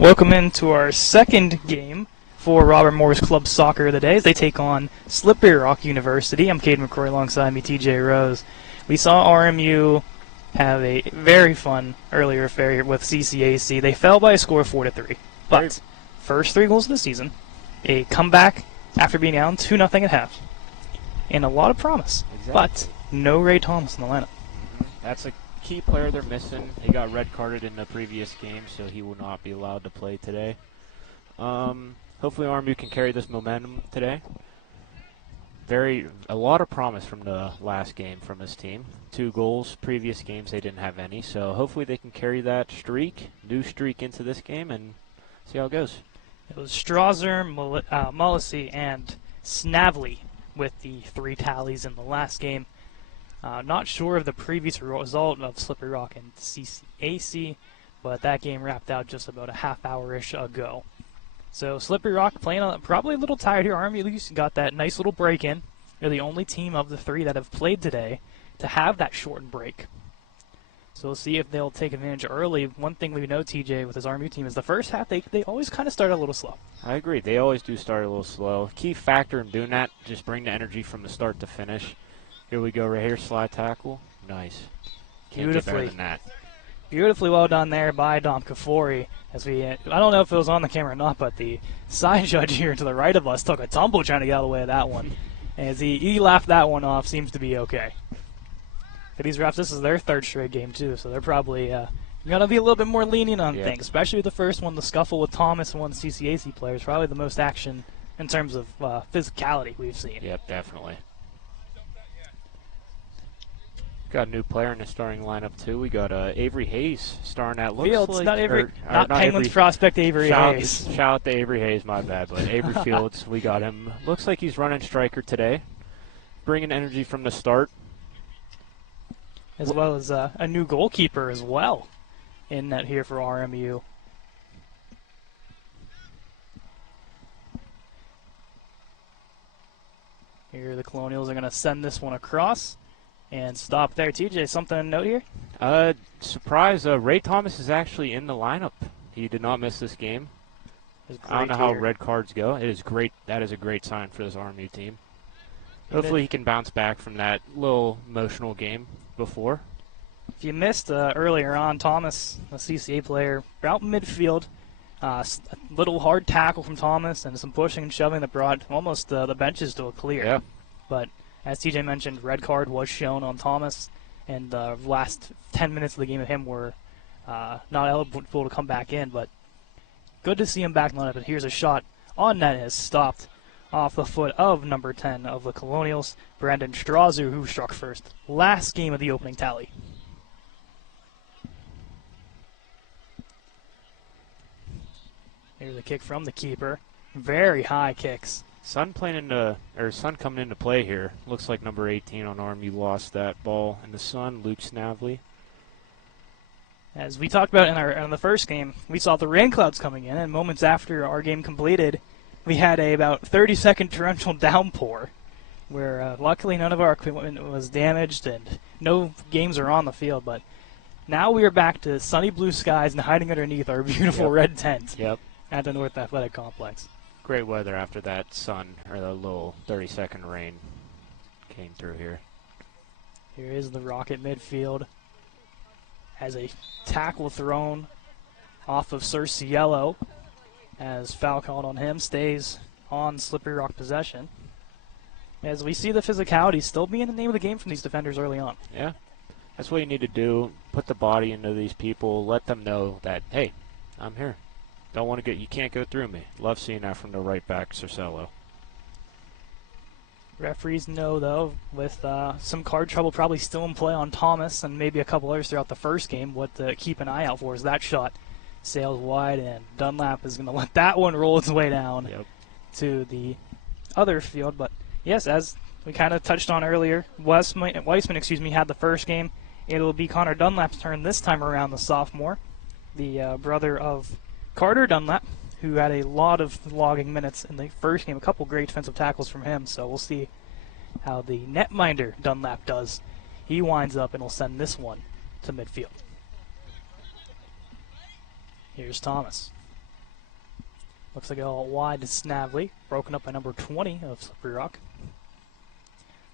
Welcome into our second game for Robert Morris Club Soccer of the Day as they take on Slippery Rock University. I'm Cade McCrory, alongside me TJ Rose. We saw RMU have a very fun earlier affair with CCAC. They fell by a score of 4-3, but first 3 goals of the season, a comeback after being down 2-0 at half, and a lot of promise. Exactly. But no Ray Thomas in the lineup. That's a key player they're missing. He got red carded in the previous game, so he will not be allowed to play today. Hopefully RMU can carry this momentum today. A lot of promise from the last game from this team. 2 goals. Previous games they didn't have any, so hopefully they can carry that new streak into this game and see how it goes. It was Strasser, Mullissy, and Snavely with the 3 tallies in the last game. Not sure of the previous result of Slippery Rock and CCAC, but that game wrapped out just about a half-hour-ish ago. So Slippery Rock playing probably a little tired here. RMU at least got that nice little break in. They're the only team of the 3 that have played today to have that shortened break. So we'll see if they'll take advantage early. One thing we know, TJ, with this RMU team is the first half, they always kind of start a little slow. I agree. They always do start a little slow. Key factor in doing that, just bring the energy from the start to finish. Here we go right here, slide tackle. Nice. Can't get better than that. Beautifully well done there by Dom Kafori. As I don't know if it was on the camera or not, but the side judge here to the right of us took a tumble trying to get out of the way of that one. As he laughed that one off, seems to be okay. For these refs, this is their 3rd straight game too, so they're probably going to be a little bit more lenient on things, especially with the first one, the scuffle with Thomas and one of the CCAC players. Probably the most action in terms of physicality we've seen. Yep, definitely. Got a new player in the starting lineup too. We got Avery Hayes starting at Fields, like, not Penguins prospect Avery Hayes. Shout out to Avery Hayes, my bad, but Avery Fields, we got him. Looks like he's running striker today, bringing energy from the start, as well as a new goalkeeper as well in net here for RMU. Here the Colonials are going to send this one across. And stop there. TJ, something to note here? Surprise, Ray Thomas is actually in the lineup. He did not miss this game. I don't know how red cards go. It is great. That is a great sign for this RMU team. Hopefully he can bounce back from that little emotional game before. If you missed earlier on, Thomas, a CCA player, out midfield, a little hard tackle from Thomas and some pushing and shoving that brought almost the benches to a clear. Yeah. But as TJ mentioned, red card was shown on Thomas, and the last 10 minutes of the game of him were not eligible to come back in, but good to see him back in the lineup. And here's a shot on net, is stopped off the foot of number 10 of the Colonials, Brandon Strasser, who struck first. Last game of the opening tally. Here's a kick from the keeper. Very high kicks. Sun coming into play here. Looks like number 18 on RMU lost that ball in the sun. Luke Snavely. As we talked about in the first game, we saw the rain clouds coming in, and moments after our game completed, we had about 30-second torrential downpour, where luckily none of our equipment was damaged and no games are on the field. But now we are back to sunny blue skies and hiding underneath our beautiful red tent at the North Athletic Complex. Great weather after that sun, or the little 30-second rain came through here. Here is the Rocket midfield. Has a tackle thrown off of Cerciello as foul called on him. Stays on Slippery Rock possession. As we see the physicality still being the name of the game from these defenders early on. Yeah, that's what you need to do. Put the body into these people. Let them know that, hey, I'm here. Don't want to you can't go through me. Love seeing that from the right back, Cercello. Referees know, though, with some card trouble probably still in play on Thomas and maybe a couple others throughout the first game, what to keep an eye out for is that shot sails wide, and Dunlap is going to let that one roll its way down to the other field. But, yes, as we kind of touched on earlier, Weissman, had the first game. It'll be Connor Dunlap's turn this time around, the sophomore, the brother of Carter Dunlap, who had a lot of logging minutes in the first game, a couple great defensive tackles from him, so we'll see how the netminder Dunlap does. He winds up and will send this one to midfield. Here's Thomas. Looks like all wide to Snavely, broken up by number 20 of Slippery Rock.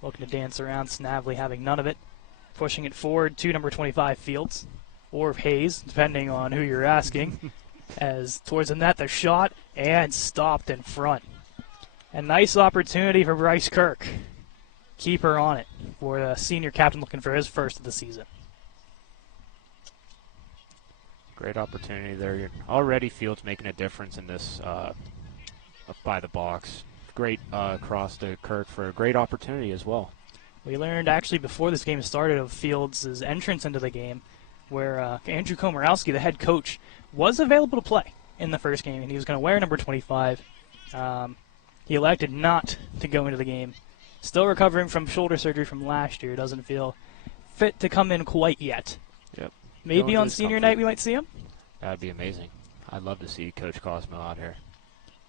Looking to dance around, Snavely having none of it. Pushing it forward to number 25, Fields, or Hayes, depending on who you're asking. As towards the net, the shot, and stopped in front. A nice opportunity for Bryce Kirk. Keeper on it for the senior captain looking for his first of the season. Great opportunity there. Already Fields making a difference in this by the box. Great cross to Kirk for a great opportunity as well. We learned actually before this game started of Fields' entrance into the game where Andrew Komorowski, the head coach, was available to play in the first game, and he was going to wear number 25. He elected not to go into the game. Still recovering from shoulder surgery from last year. Doesn't feel fit to come in quite yet. Yep. Maybe on senior night we might see him. That'd be amazing. I'd love to see Coach Cosmo out here.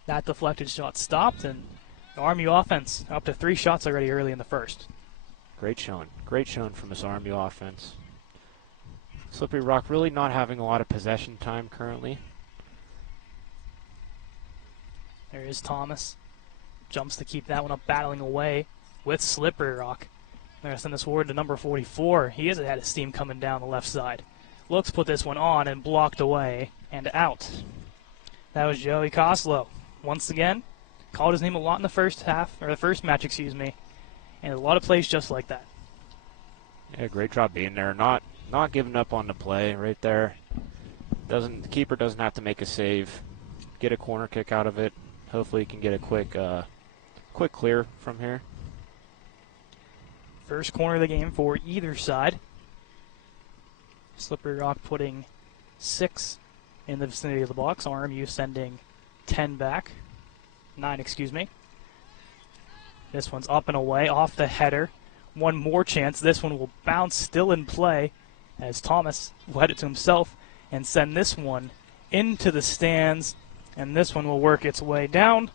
That deflected shot stopped, and the RMU offense up to 3 shots already early in the first. Great showing. Great showing from this RMU offense. Slippery Rock really not having a lot of possession time currently. There is Thomas. Jumps to keep that one up, battling away with Slippery Rock. They're going to send this forward to number 44. He has had his steam coming down the left side. Looks put this one on and blocked away and out. That was Joey Coslow. Once again, called his name a lot in the first half, or the first match, excuse me. And a lot of plays just like that. Yeah, great job being there. Not giving up on the play right there. The keeper doesn't have to make a save. Get a corner kick out of it. Hopefully he can get a quick clear from here. First corner of the game for either side. Slippery Rock putting 6 in the vicinity of the box. RMU sending 10 back. 9, excuse me. This one's up and away, off the header. One more chance. This one will bounce, still in play, as Thomas will head it to himself and send this one into the stands. And this one will work its way down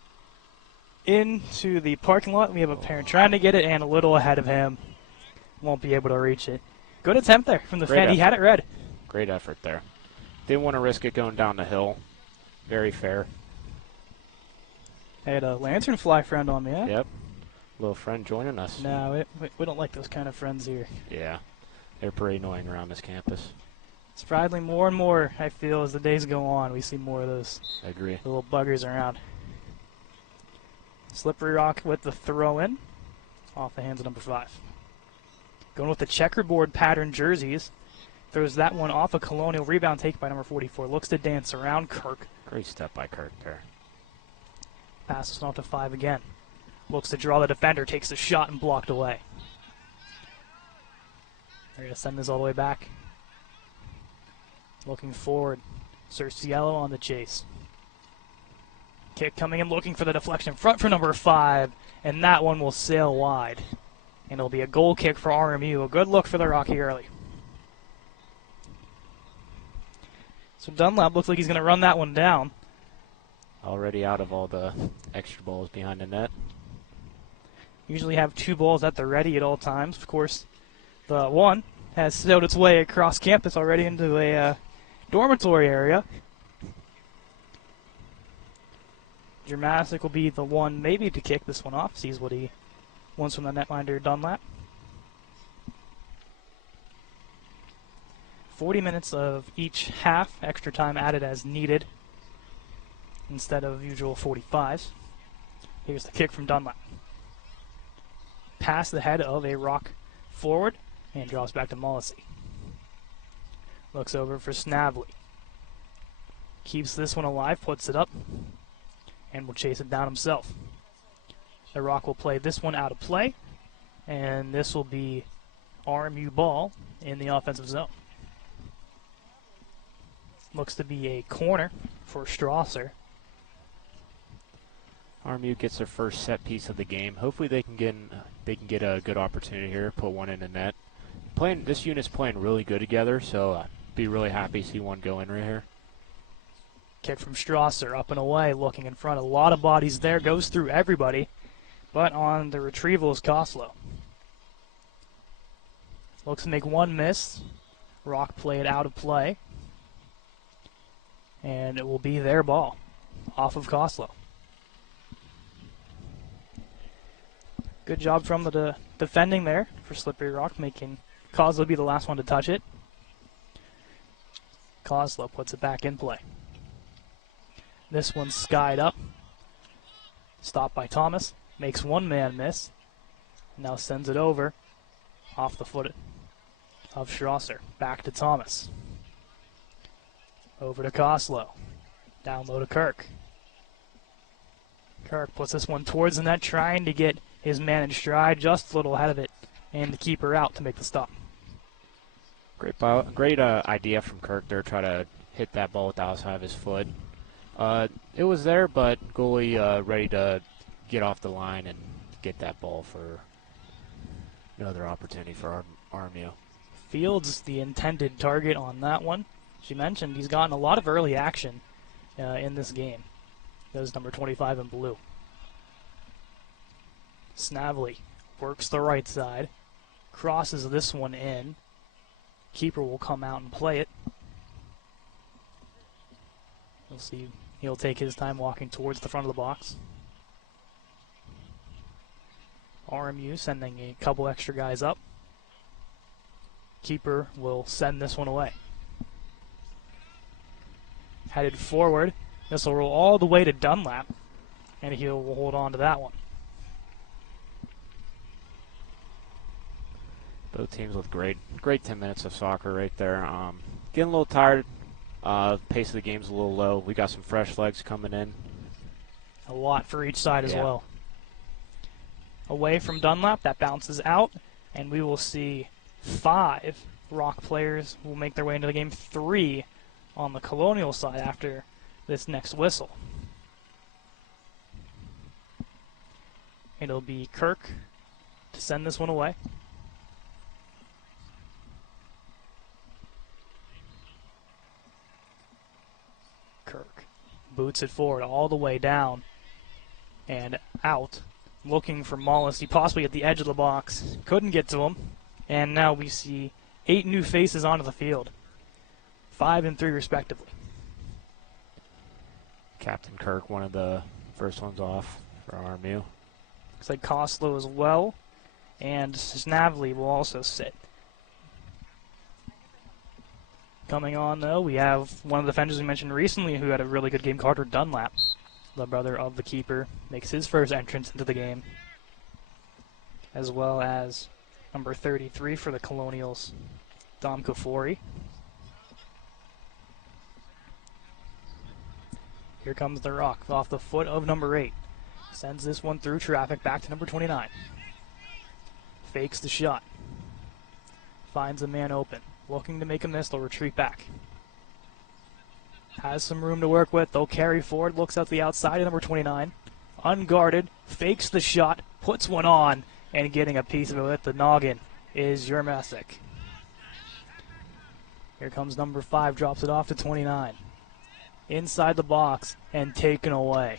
into the parking lot. We have a parent trying to get it and a little ahead of him. Won't be able to reach it. Good attempt there from the fan. He had it read. Great effort there. Didn't want to risk it going down the hill. Very fair. I had a lantern fly friend on me, huh? Yep. Little friend joining us. No, we don't like those kind of friends here. Yeah. They're pretty annoying around this campus. Surprisingly, more and more, I feel, as the days go on, we see more of those I agree. Little buggers around. Slippery Rock with the throw-in off the hands of number 5. Going with the checkerboard pattern jerseys. Throws that one off a Colonial. Rebound take by number 44. Looks to dance around Kirk. Great step by Kirk there. Passes off to 5 again. Looks to draw the defender. Takes the shot and blocked away. They're going to send this all the way back. Looking forward. Cerciello on the chase. Kick coming in, looking for the deflection. Front for number 5. And that one will sail wide. And it'll be a goal kick for RMU. A good look for the Rocky early. So Dunlap looks like he's going to run that one down. Already out of all the extra balls behind the net. Usually have 2 balls at the ready at all times. Of course, the one has sailed its way across campus already into a dormitory area. Dramatic will be the one maybe to kick this one off. Sees what he wants from the netminder Dunlap. 40 minutes of each half, extra time added as needed instead of usual 45s. Here's the kick from Dunlap. Past the head of a Rock forward and draws back to Mollisey. Looks over for Snavely. Keeps this one alive, puts it up, and will chase it down himself. The Rock will play this one out of play, and this will be RMU ball in the offensive zone. Looks to be a corner for Strasser. RMU gets their first set piece of the game. Hopefully they can get a good opportunity here, put one in the net. This unit's playing really good together, so be really happy to see one go in right here. Kick from Strasser, up and away, looking in front. A lot of bodies there, goes through everybody, but on the retrieval is Coslow. Looks to make one miss. Rock played out of play, and it will be their ball. off of Koslow. Good job from the defending there for Slippery Rock, making Koslow be the last one to touch it. Koslow puts it back in play. This one's skied up. Stopped by Thomas. Makes one man miss. Now sends it over off the foot of Schrosser. Back to Thomas. Over to Koslow. Down low to Kirk. Kirk puts this one towards the net, trying to get his man in stride, just a little ahead of it, and the keeper out to make the stop. Great idea from Kirk there, try to hit that ball with the outside of his foot. It was there, but goalie ready to get off the line and get that ball for another opportunity for RMU. Fields the intended target on that one. As you mentioned, he's gotten a lot of early action in this game. That was number 25 in blue. Snavely works the right side, crosses this one in. Keeper will come out and play it. We'll see. He'll take his time walking towards the front of the box. RMU sending a couple extra guys up. Keeper will send this one away. Headed forward. This will roll all the way to Dunlap, and he'll hold on to that one. Both teams with great 10 minutes of soccer right there. Getting a little tired. Pace of the game's a little low. We got some fresh legs coming in. A lot for each side as well. Away from Dunlap, that bounces out, and we will see 5 Rock players will make their way into the game. 3 on the Colonial side after this next whistle. It'll be Kirk to send this one away. Kirk boots it forward all the way down and out, looking for Mollis. He possibly at the edge of the box. Couldn't get to him. And now we see 8 new faces onto the field. 5 and 3 respectively. Captain Kirk, one of the first ones off for RMU. Looks like Koslow as well. And Snavely will also sit. Coming on, though, we have one of the defenders we mentioned recently who had a really good game, Carter Dunlap. The brother of the keeper makes his first entrance into the game. As well as number 33 for the Colonials, Dom Kafori. Here comes the Rock off the foot of number 8. Sends this one through traffic back to number 29. Fakes the shot. Finds a man open. Looking to make a miss, they'll retreat back. Has some room to work with. They'll carry forward. Looks out the outside of number 29. Unguarded. Fakes the shot. Puts one on. And getting a piece of it with the noggin is Yermasik. Here comes number 5. Drops it off to 29. Inside the box and taken away.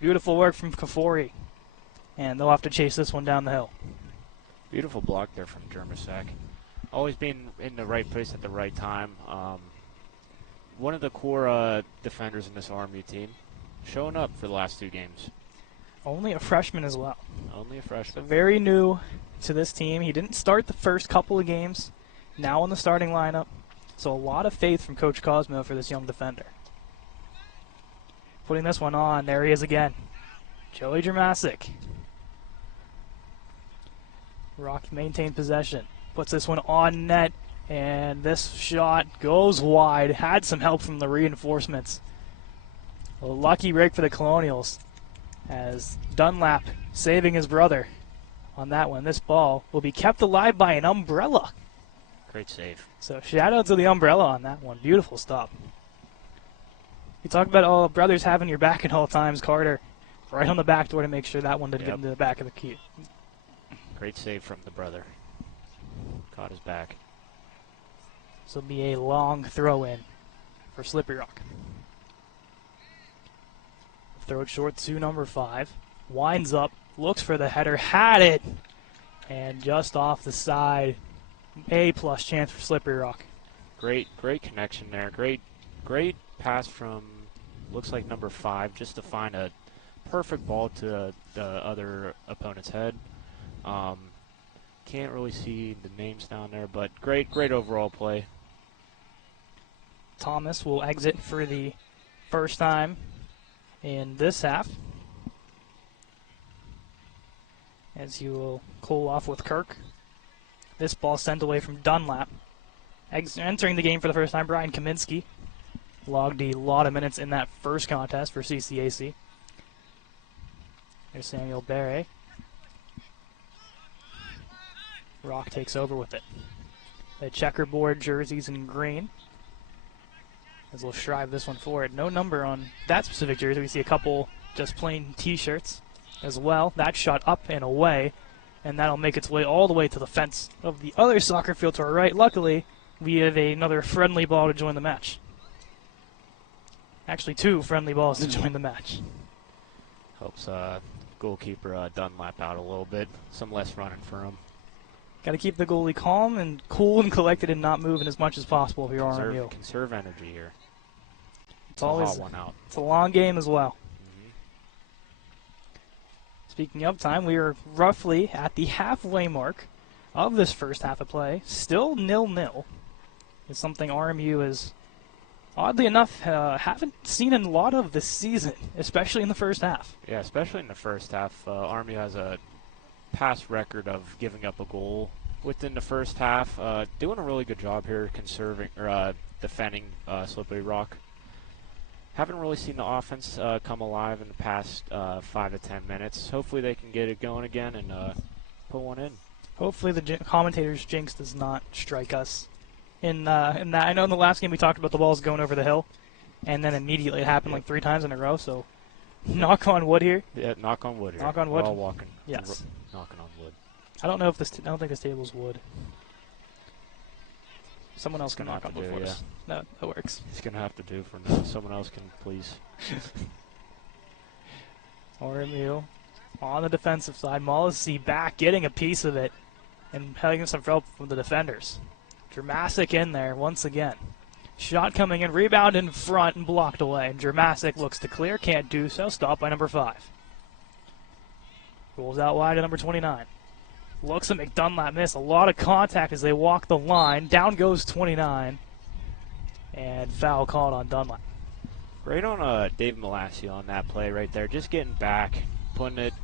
Beautiful work from Kafori. And they'll have to chase this one down the hill. Beautiful block there from Jermasek. Always being in the right place at the right time. One of the core defenders in this RMU team. Showing up for the last 2 games. Only a freshman as well. Only a freshman. So very new to this team. He didn't start the first couple of games. Now in the starting lineup. So a lot of faith from Coach Cosmo for this young defender. Putting this one on. There he is again. Joey Jermasik. Rock maintained possession. Puts this one on net. And this shot goes wide. Had some help from the reinforcements. A lucky break for the Colonials. As Dunlap saving his brother on that one. This ball will be kept alive by an umbrella. Great save. So shout out to the umbrella on that one. Beautiful stop. You talk about all brothers having your back at all times, Carter. Right on the back door to make sure that one didn't get into the back of the key. Great save from the brother. Caught his back. This will be a long throw in for Slippery Rock. Throw it short to number 5. Winds up, looks for the header, had it, and just off the side. A-plus chance for Slippery Rock. Great connection there. Great pass from looks like number 5, just to find a perfect ball to the other opponent's head. Can't really see the names down there, but great overall play. Thomas will exit for the first time in this half, as you will cool off with Kirk. This ball sent away from Dunlap. Entering the game for the first time, Brian Kaminsky logged a lot of minutes in that first contest for CCAC. There's Samuel Barre. Rock takes over with it. The checkerboard jerseys in green, as we'll strive this one forward. No number on that specific jersey. We see a couple just plain T-shirts as well. That shot up and away, and that'll make its way all the way to the fence of the other soccer field to our right. Luckily, we have another friendly ball to join the match. Actually, 2 friendly balls to join the match. Helps goalkeeper Dunlap out a little bit. Some less running for him. Got to keep the goalie calm and cool and collected and not moving as much as possible if you're RMU. Conserve energy here. It's always a hot one out. It's a long game as well. Mm-hmm. Speaking of time, we are roughly at the halfway mark of this first half of play. Still 0-0. It's something RMU is, oddly enough, haven't seen a lot of this season, especially in the first half. Yeah, especially in the first half. RMU has a past record of giving up a goal within the first half. Doing a really good job here defending Slippery Rock. Haven't really seen the offense come alive in the past 5 to 10 minutes. Hopefully they can get it going again and put one in. Hopefully the commentator's jinx does not strike us. In that, I know in the last game we talked about the balls going over the hill, and then immediately it happened like 3 times in a row. So, knock on wood here. Yeah, knock on wood here. Knock on wood. We're all walking. Yes. Knocking on wood. I don't know if this. I don't think this table's wood. Someone else can knock on wood for us. No, that works. He's gonna have to do for now. Someone else can please. RMU on the defensive side. Mollisey back, getting a piece of it, and having some help from the defenders. Dramasic in there once again. Shot coming in, rebound in front and blocked away. Dramasic looks to clear, can't do so. Stopped by number 5. Rolls out wide to number 29. Looks to make Dunlap miss. A lot of contact as they walk the line. Down goes 29. And foul called on Dunlap. Right on Dave Malassi on that play right there. Just getting back, putting it,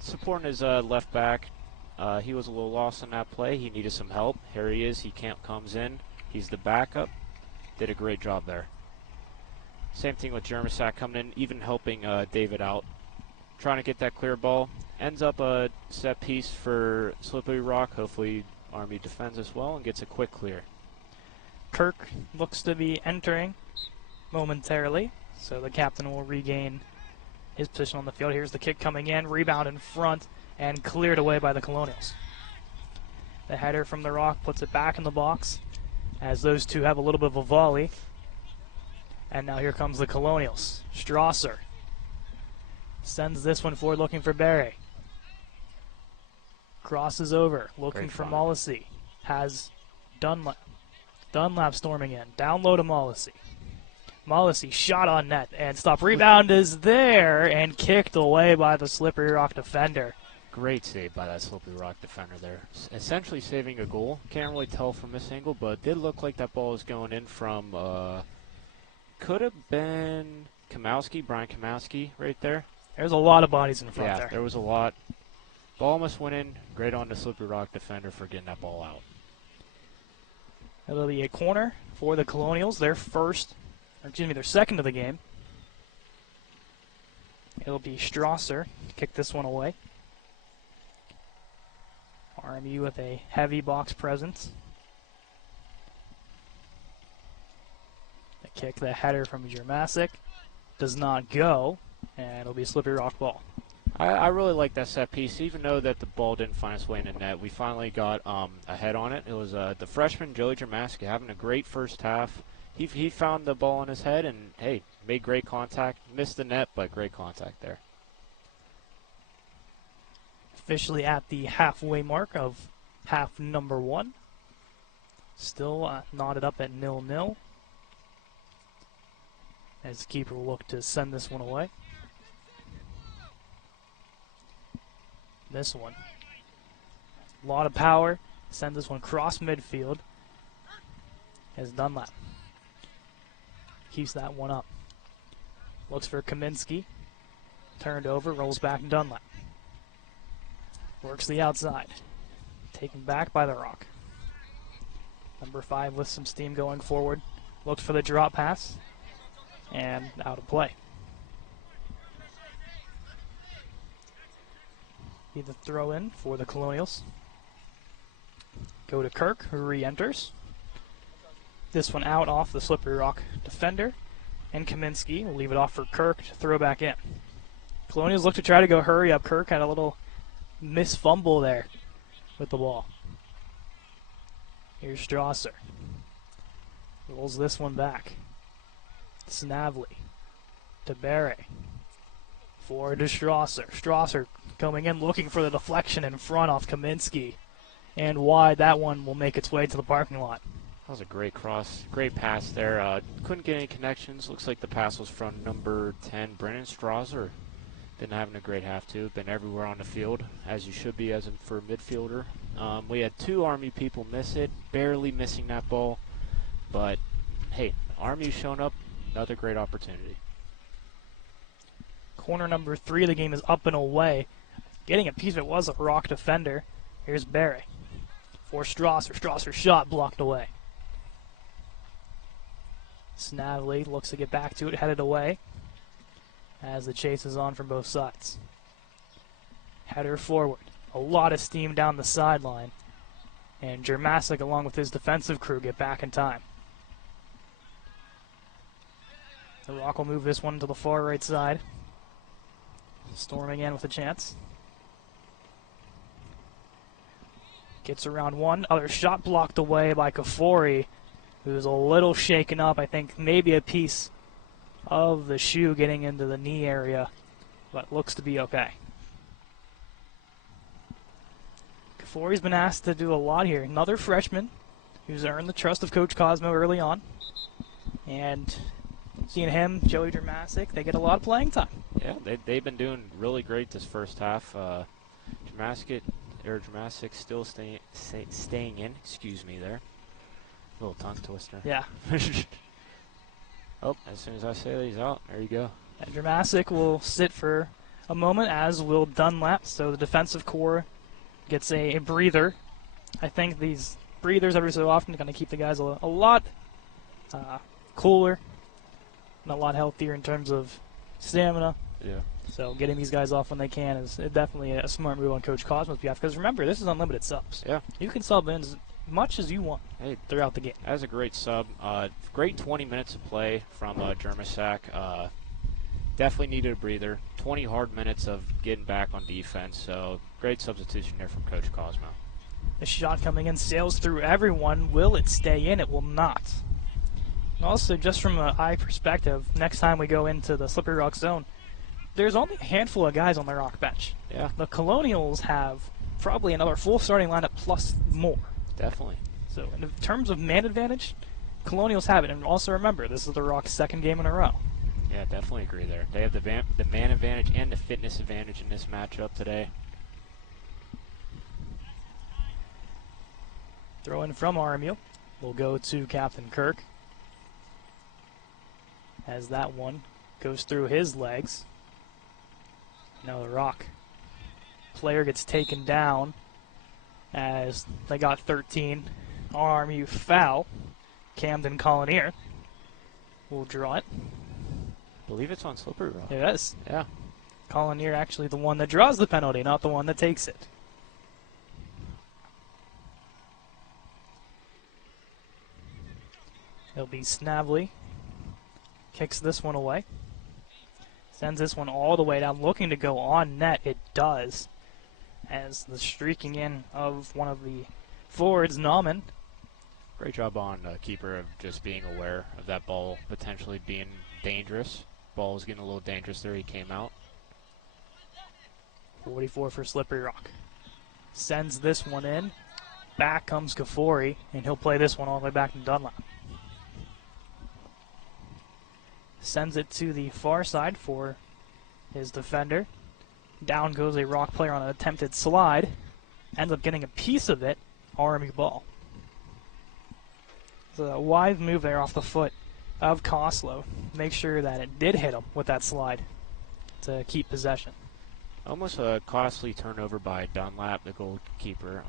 supporting his left back. He was a little lost on that play. He needed some help. Here he is. He comes in. He's the backup. Did a great job there. Same thing with Jermisak coming in, even helping David out. Trying to get that clear ball. Ends up a set piece for Slippery Rock. Hopefully Army defends as well and gets a quick clear. Kirk looks to be entering momentarily, so the captain will regain his position on the field. Here's the kick coming in, rebound in front, and cleared away by the Colonials. The header from the Rock puts it back in the box as those two have a little bit of a volley. And now here comes the Colonials. Strasser sends this one forward looking for Barre. Crosses over, looking for Mollisey. Has Dunlap. Dunlap storming in. Down low to Mollisey. Mollisey shot on net and stop. Rebound is there and kicked away by the Slippery Rock defender. Great save by that Slippery Rock defender there. Essentially saving a goal. Can't really tell from this angle, but it did look like that ball was going in from, could have been Brian Kamowski right there. There's a lot of bodies in front there. Yeah, there was a lot. Ball almost went in. Great on the Slippery Rock defender for getting that ball out. It'll be a corner for the Colonials. Their second of the game. It'll be Strasser to kick this one away. RMU with a heavy box presence. The kick, the header from Jermasic does not go, and it'll be a Slippery Rock ball. I really like that set piece, even though that the ball didn't find its way in the net. We finally got a head on it. It was the freshman, Joey Jermasic, having a great first half. He found the ball on his head and, hey, made great contact. Missed the net, but great contact there. Officially at the halfway mark of half number 1. Still knotted up at 0-0. as the keeper will look to send this one away. This one, a lot of power, sends this one cross midfield as Dunlap keeps that one up. Looks for Kaminsky, turned over, rolls back to Dunlap. Works the outside, taken back by the Rock. Number 5 with some steam going forward. Looks for the drop pass, and out of play. Be the throw in for the Colonials. Go to Kirk, who re-enters. This one out off the Slippery Rock defender, and Kaminsky will leave it off for Kirk to throw back in. Colonials look to try to go hurry up. Kirk had a little miss fumble there with the ball. Here's Strasser. Rolls this one back. Snavely to Barre. Forward to Strasser. Strasser coming in looking for the deflection in front off Kaminsky. And wide, that one will make its way to the parking lot. That was a great cross, great pass there. Couldn't get any connections. Looks like the pass was from number 10, Brennan Strasser. Been having a great half too. Been everywhere on the field, as you should be as for a midfielder. We had 2 RMU people miss it, barely missing that ball. But hey, RMU showing up, another great opportunity. Corner number 3 of the game is up and away. Getting a piece of it was a Rock defender. Here's Barry for Strasser. Strasser's shot blocked away. Snavely looks to get back to it, headed away as the chase is on from both sides. Header forward. A lot of steam down the sideline. And Jermasic, along with his defensive crew, get back in time. The Rock will move this one to the far right side. Storming in with a chance. Gets around one. Other shot blocked away by Kafori, who's a little shaken up. I think maybe a piece of the shoe getting into the knee area, but looks to be okay. Kafori's been asked to do a lot here. Another freshman who's earned the trust of Coach Cosmo early on. And seeing him, Joey Dramasic, they get a lot of playing time. Yeah, they've been doing really great this first half. Dramasic still staying in. Excuse me there. Little tongue twister. Yeah. Oh, as soon as I say that he's out, there you go. And Dramasic will sit for a moment, as will Dunlap, so the defensive core gets a breather. I think these breathers every so often are going to keep the guys a lot cooler and a lot healthier in terms of stamina. Yeah. So getting these guys off when they can is definitely a smart move on Coach Cosmo's behalf, because remember, this is unlimited subs. Yeah. You can sub in as much as you want throughout the game. That was a great sub. Great 20 minutes of play from Jermasak. Definitely needed a breather. 20 hard minutes of getting back on defense. So great substitution there from Coach Cosmo. The shot coming in sails through everyone. Will it stay in? It will not. And also, just from an eye perspective, next time we go into the Slippery Rock zone, there's only a handful of guys on the Rock bench. Yeah. The Colonials have probably another full starting lineup plus more. Definitely. So in terms of man advantage, Colonials have it. And also remember, this is the Rock's second game in a row. Yeah, definitely agree there. They have the man advantage and the fitness advantage in this matchup today. Throw in from RMU. We'll go to Captain Kirk, as that one goes through his legs. Now the Rock player gets taken down as they got 13. RMU foul. Camden Collinear will draw it. I believe it's on Slippery Rock. It is. Yeah. Collinear actually the one that draws the penalty, not the one that takes it. It'll be Snavely. Kicks this one away. Sends this one all the way down, looking to go on net. It does, as the streaking in of one of the forwards, Nauman. Great job on keeper of just being aware of that ball potentially being dangerous. Ball was getting a little dangerous there. He came out. 44 for Slippery Rock. Sends this one in. Back comes Kafori, and he'll play this one all the way back to Dunlap. Sends it to the far side for his defender. Down goes a Rock player on an attempted slide. Ends up getting a piece of it. RMU ball. It's a wise move there off the foot of Koslow. Make sure that it did hit him with that slide to keep possession. Almost a costly turnover by Dunlap, the goalkeeper.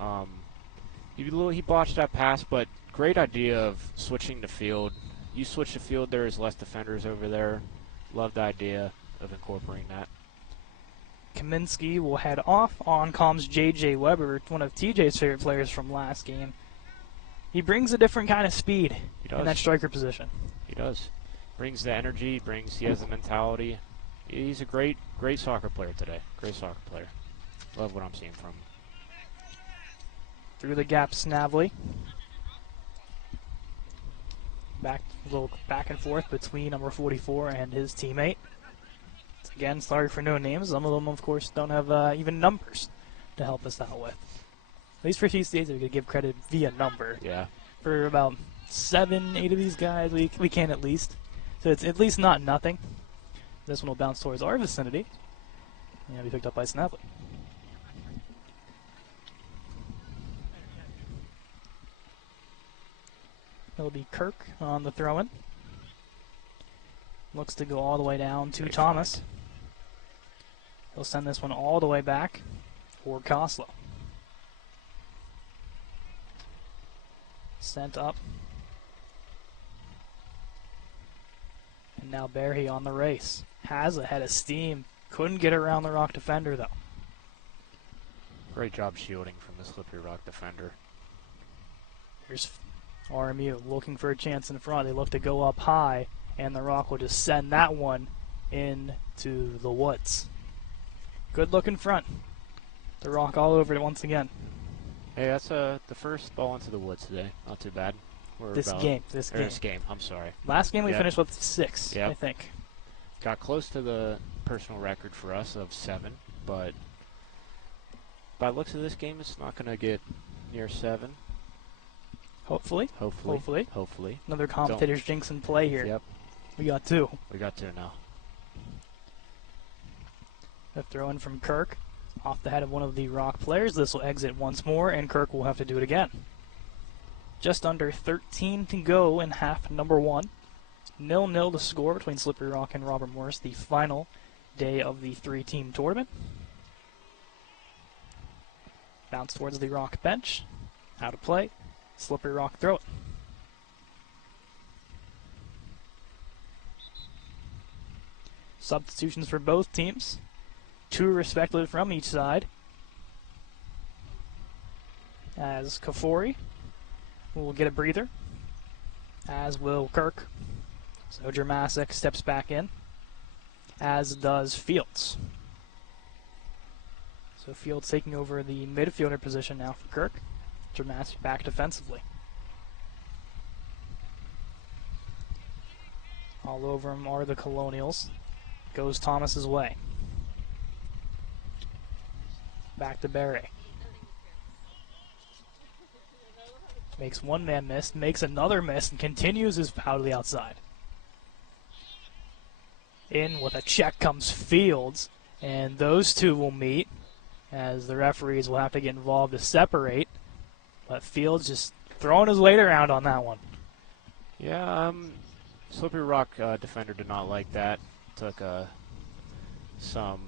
He botched that pass, but great idea of switching the field. You switch the field, there's less defenders over there. Love the idea of incorporating that. Kaminsky will head off. On comes J.J. Weber, one of TJ's favorite players from last game. He brings a different kind of speed in that striker position. He does. Brings the energy, he has the mentality. He's a great soccer player today. Great soccer player. Love what I'm seeing from him. Through the gap, Snavely. A little back and forth between number 44 and his teammate. Again, sorry for no names. Some of them, of course, don't have even numbers to help us out with. At least for a few states, we could give credit via number. Yeah. For about 7, 8 of these guys, we can at least. So it's at least not nothing. This one will bounce towards our vicinity. And be picked up by Snavely. It'll be Kirk on the throw-in. Looks to go all the way down to Thomas. He'll send this one all the way back for Koslow. Sent up. And now Barry on the race. Has a head of steam. Couldn't get around the Rock defender, though. Great job shielding from the slippery Rock defender. Here's RMU looking for a chance in front. They look to go up high, and the Rock will just send that one into the woods. Good look in front. The Rock all over it once again. Hey, that's the first ball into the woods today. Not too bad. This game. I'm sorry. Last game we finished with 6, I think. Got close to the personal record for us of 7, but by looks of this game, it's not going to get near 7. Hopefully. Another commentator's jinx in play here. Yep. We got 2. We got 2 now. A throw in from Kirk off the head of one of the Rock players. This will exit once more, and Kirk will have to do it again. Just under 13 to go in half number 1. 0-0 to score between Slippery Rock and Robert Morris, the final day of the 3-team tournament. Bounce towards the Rock bench. Out of play. Slippery Rock throw it. Substitutions for both teams. 2 respectively from each side. As Kafori will get a breather, as will Kirk. So Dramasic steps back in, as does Fields. So Fields taking over the midfielder position now for Kirk. Dramasic back defensively. All over him are the Colonials. Goes Thomas's way. Back to Barry. Makes one man miss, makes another miss, and continues his power to the outside. In with a check comes Fields, and those two will meet as the referees will have to get involved to separate. But Fields just throwing his weight around on that one. Yeah, Slippery Rock defender did not like that. Had some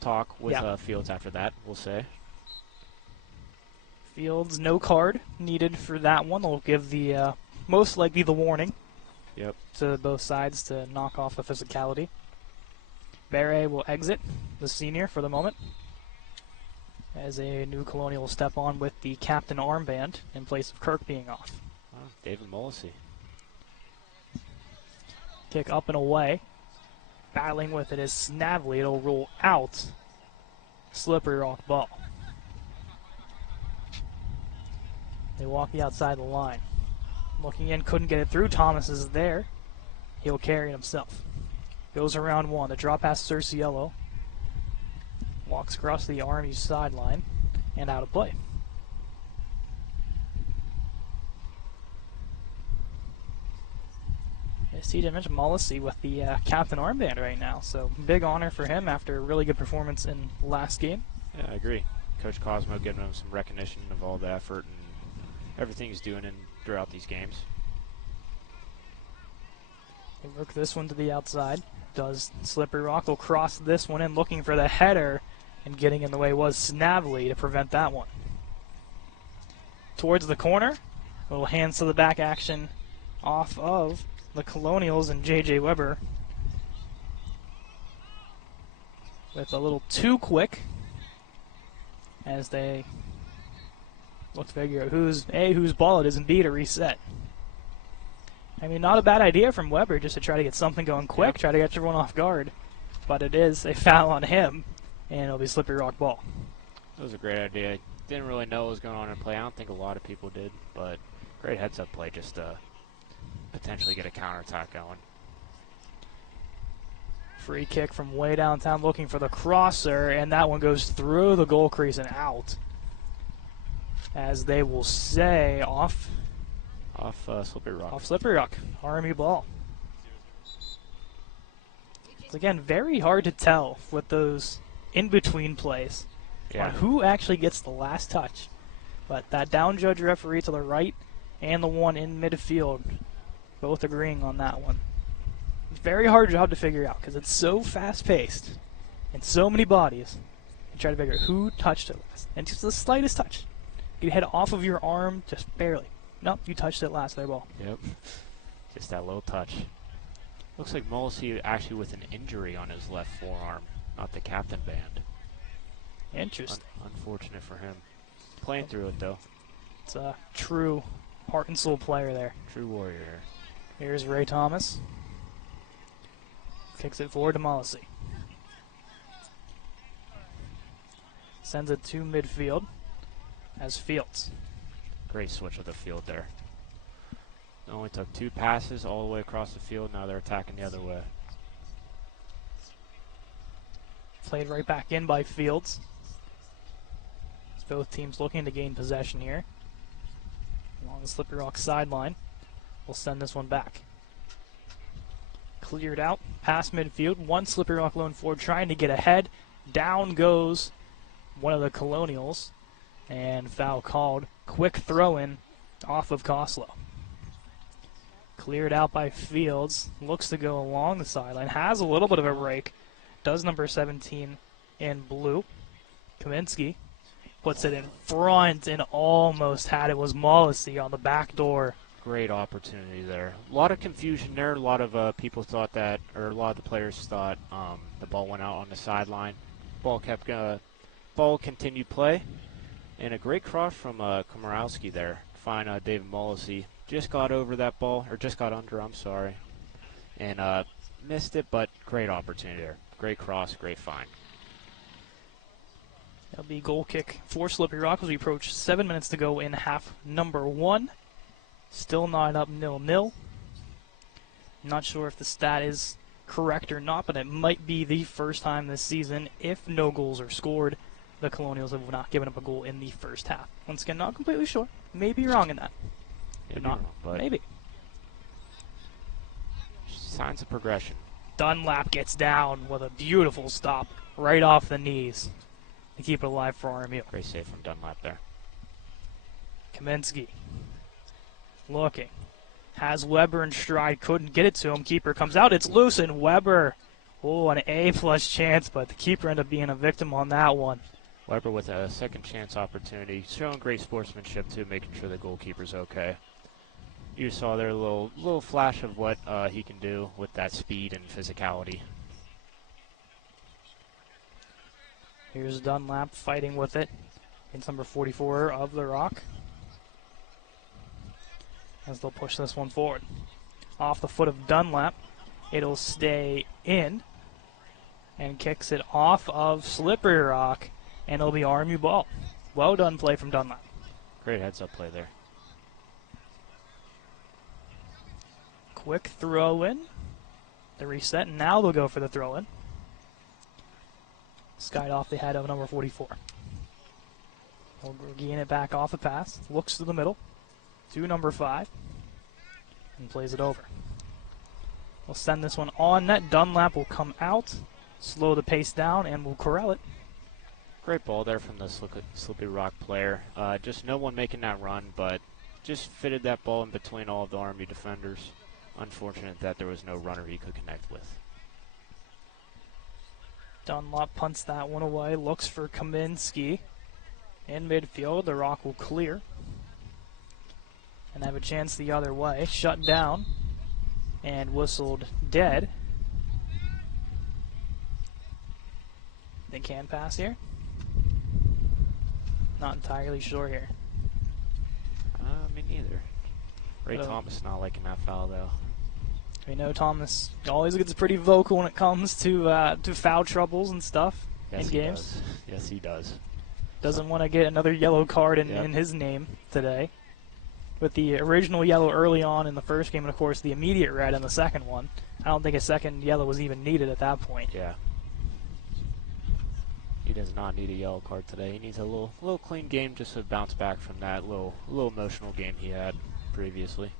talk with Fields after that, we'll say. Fields, no card needed for that one. They'll give the most likely the warning. Yep. To both sides to knock off the physicality. Barre will exit, the senior, for the moment, as a new Colonial will step on with the captain armband in place of Kirk being off. Wow, David Mollisey. Kick up and away. Battling with it is Snavely. It'll roll out. Slippery Rock ball. They walk the outside of the line. Looking in, couldn't get it through. Thomas is there. He'll carry it himself. Goes around one. The drop pass to Cerciello. Walks across the RMU sideline and out of play. CJ mentioned Mullesy with the captain armband right now, so big honor for him after a really good performance in last game. Yeah, I agree. Coach Cosmo giving him some recognition of all the effort and everything he's doing throughout these games. They work this one to the outside. Does Slippery Rock will cross this one in, looking for the header, and getting in the way was Snavely to prevent that one. Towards the corner, a little hands to the back action off of the Colonials and J.J. Weber with a little too quick as they look to figure out whose ball it is and B to reset. I mean, not a bad idea from Weber just to try to get something going quick, try to get everyone off guard. But it is a foul on him, and it'll be Slippery Rock ball. That was a great idea. Didn't really know what was going on in play. I don't think a lot of people did, but great heads-up play just to potentially get a counterattack going. Free kick from way downtown looking for the crosser, and that one goes through the goal crease and out. As they will say, off Slippery Rock. Off Slippery Rock. RMU ball. It's, again, very hard to tell with those in-between plays on who actually gets the last touch. But that down judge referee to the right and the one in midfield both agreeing on that one. It's a very hard job to figure out because it's so fast-paced and so many bodies. You try to figure out who touched it last. And just the slightest touch. You head off of your arm just barely. Nope, you touched it last, their ball. Yep. Just that little touch. Looks like Mullesy actually with an injury on his left forearm, not the captain band. Interesting. Unfortunate for him. Playing through it, though. It's a true heart and soul player there. True warrior. Here's Ray Thomas. Kicks it forward to Mullesy. Sends it to midfield as Fields. Great switch of the field there. It only took 2 passes all the way across the field. Now they're attacking the other way. Played right back in by Fields. As both teams looking to gain possession here. Along the Slippery Rock sideline. We'll send this one back. Cleared out past midfield. One Slippery Rock lone forward trying to get ahead. Down goes one of the Colonials. And foul called. Quick throw-in off of Koslow. Cleared out by Fields. Looks to go along the sideline. Has a little bit of a break. Does number 17 in blue. Kaminsky puts it in front and almost had it. Was Mullesy on the back door. Great opportunity there. A lot of confusion there. A lot of people thought that, or a lot of the players thought the ball went out on the sideline. Ball continued play. And a great cross from Komorowski there. Fine, David Mullesy just got over that ball, or just got under, I'm sorry. And missed it, but great opportunity there. Great cross, great find. That'll be goal kick for Slippery Rock as we approach 7 minutes to go in half number 1. Still not up 0-0. Not sure if the stat is correct or not, but it might be the first time this season, if no goals are scored, the Colonials have not given up a goal in the first half. Once again, not completely sure. Maybe you're wrong in that. Maybe not, but maybe. Signs of progression. Dunlap gets down with a beautiful stop right off the knees to keep it alive for RMU. Great save from Dunlap there. Kaminsky looking. Has Weber in stride. Couldn't get it to him. Keeper comes out. It's loose, and Weber. Oh, an A-plus chance, but the keeper ended up being a victim on that one. Weber with a second chance opportunity, showing great sportsmanship too, making sure the goalkeeper's okay. You saw there a little flash of what he can do with that speed and physicality. Here's Dunlap fighting with it. It's number 44 of the Rock. As they'll push this one forward. Off the foot of Dunlap. It'll stay in. And kicks it off of Slippery Rock. And it'll be RMU ball. Well done play from Dunlap. Great heads-up play there. Quick throw-in. The reset, and now they'll go for the throw-in. Skied off the head of number 44. We'll gain it back off a pass. Looks to the middle. To number 5. And plays it over. We'll send this one on net. Dunlap will come out, slow the pace down, and will corral it. Great ball there from the Slippy Rock player. Just no one making that run, but just fitted that ball in between all of the RMU defenders. Unfortunate that there was no runner he could connect with. Dunlop punts that one away, looks for Kaminsky. In midfield, the Rock will clear. And have a chance the other way. Shut down and whistled dead. They can pass here? Not entirely sure here. Me neither. Ray Thomas not liking that foul, though. We know Thomas always gets pretty vocal when it comes to foul troubles and stuff in games. Does. Yes, he does. Doesn't want to get another yellow card in his name today. With the original yellow early on in the first game, and of course the immediate red in the second one. I don't think a second yellow was even needed at that point. Yeah. He does not need a yellow card today. He needs a little clean game just to bounce back from that little emotional game he had previously.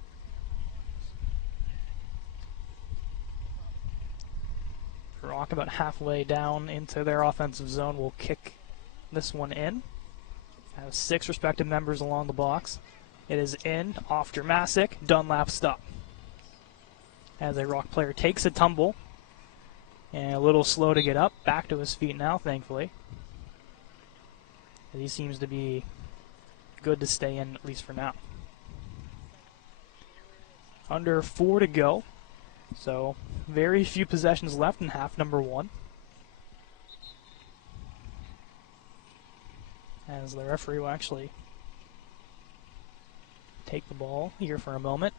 Rock about halfway down into their offensive zone will kick this one in. Have 6 respective members along the box. It is in, off Dramasic, Dunlap stop. As a Rock player takes a tumble, and a little slow to get up, back to his feet now, thankfully. He seems to be good to stay in, at least for now. Under 4 to go, so very few possessions left in half number 1. As the referee will actually take the ball here for a moment.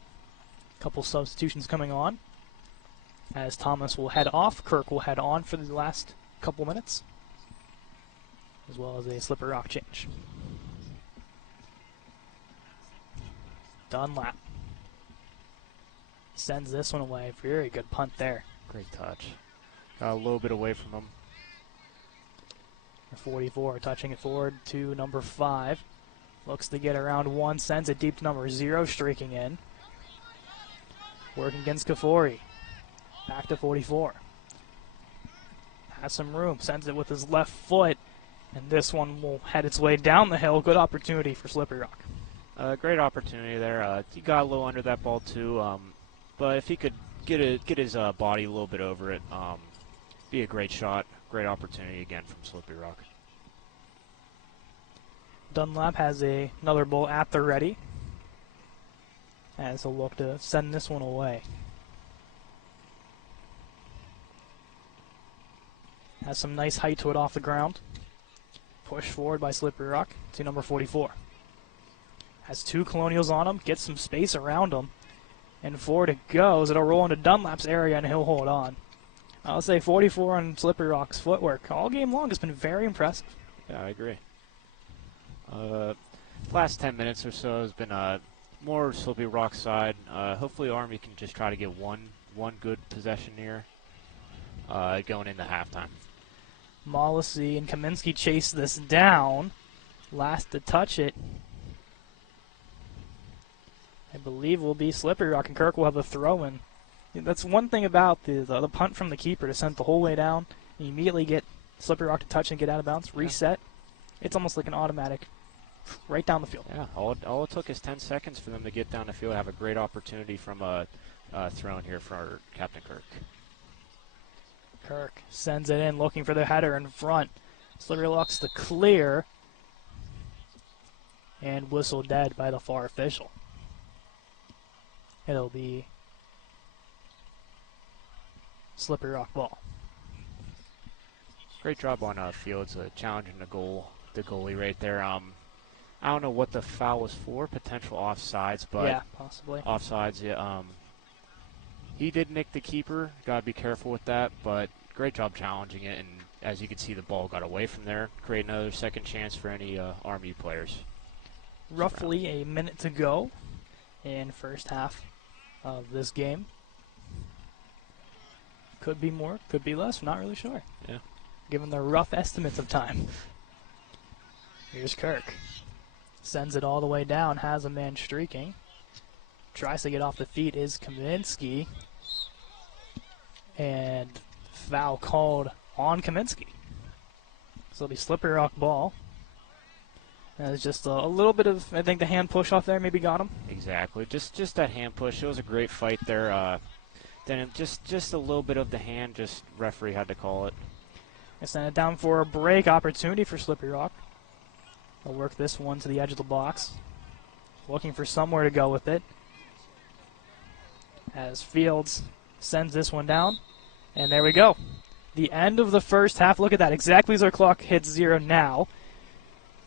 A couple substitutions coming on. As Thomas will head off, Kirk will head on for the last couple minutes, as well as a Slippery Rock change. Dunlap sends this one away. Very good punt there. Great touch. Got a little bit away from him. 44 touching it forward to number 5. Looks to get around 1, sends it deep to number 0, streaking in. Working against Kafori. Back to 44. Has some room, sends it with his left foot, and this one will head its way down the hill. Good opportunity for Slippery Rock. Great opportunity there. He got a little under that ball too, but if he could get his body a little bit over it, be a great shot. Great opportunity again from Slippery Rock. Dunlap has another ball at the ready, as he'll look to send this one away. Has some nice height to it off the ground. Push forward by Slippery Rock to number 44. Has 2 Colonials on him, gets some space around him, and forward it goes. It'll roll into Dunlap's area, and he'll hold on. I'll say 44 on Slippery Rock's footwork all game long has been very impressive. Yeah, I agree. Last 10 minutes or so has been more Slippery Rock side. Hopefully Army can just try to get one good possession here going into halftime. Mollisey and Kaminsky chase this down. Last to touch it, I believe, will be Slippery Rock, and Kirk will have a throw-in. That's one thing about the punt from the keeper, to send the whole way down and immediately get Slippery Rock to touch and get out of bounds, reset. Yeah. It's almost like an automatic right down the field. Yeah, all it took is 10 seconds for them to get down the field. Have a great opportunity from a throw in here for Captain Kirk. Kirk sends it in, looking for the header in front. Slippery looks to clear, and whistle dead by the far official. It'll be Slippery Rock ball. Great job on Fields challenging the goalie right there. I don't know what the foul was for, potential offsides, but yeah, possibly offsides. Yeah, he did nick the keeper. Got to be careful with that, but great job challenging it. And as you can see, the ball got away from there. Create another second chance for any RMU players. Roughly a minute to go in first half of this game. Could be more, could be less. Not really sure. Yeah. Given the rough estimates of time. Here's Kirk. Sends it all the way down. Has a man streaking. Tries to get off the feet is Kaminsky. And foul called on Kaminsky. So it'll be Slippery Rock ball. And it's just a little bit of, I think the hand push off there maybe got him. Exactly. Just that hand push. It was a great fight there. Then just a little bit of the hand, just referee had to call it. They send it down for a break opportunity for Slippery Rock. They'll work this one to the edge of the box. Looking for somewhere to go with it. As Fields sends this one down. And there we go. The end of the first half. Look at that. Exactly as our clock hits 0 now.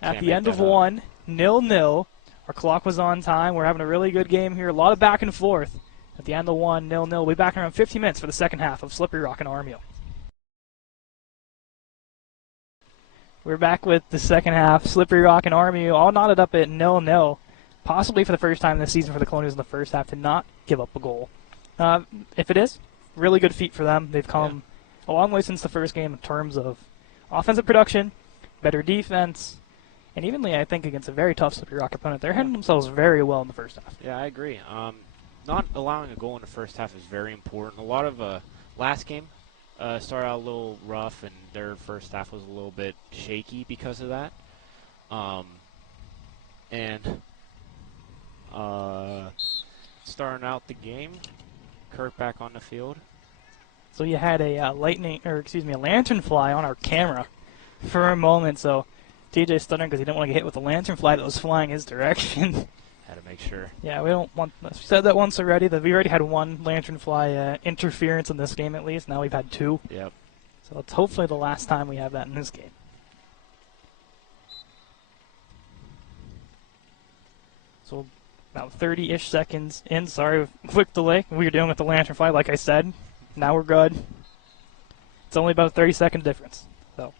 At the end of 1, 0-0. Our clock was on time. We're having a really good game here. A lot of back and forth. At the end of 1, 0-0. We'll be back in around 15 minutes for the second half of Slippery Rock and RMU. We're back with the second half. Slippery Rock and RMU all knotted up at 0-0. Possibly for the first time this season for the Colonials in the first half to not give up a goal. If it is, really good feat for them. They've come a long way since the first game in terms of offensive production, better defense, and evenly, I think, against a very tough Slippery Rock opponent. They're handling themselves very well in the first half. Yeah, I agree. Not allowing a goal in the first half is very important. A lot of last game started out a little rough, and their first half was a little bit shaky because of that. Starting out the game, Kirk back on the field. So you had a lantern fly on our camera for a moment. So TJ's stuttering because he didn't want to get hit with a lantern fly that was flying his direction. Had to make sure. Yeah, we don't want. We said that once already. That we already had one lantern fly interference in this game at least. Now we've had 2. Yep. So it's hopefully the last time we have that in this game. So about 30-ish seconds in. Sorry, quick delay. We were dealing with the lantern fly, like I said. Now we're good. It's only about a 30-second difference. So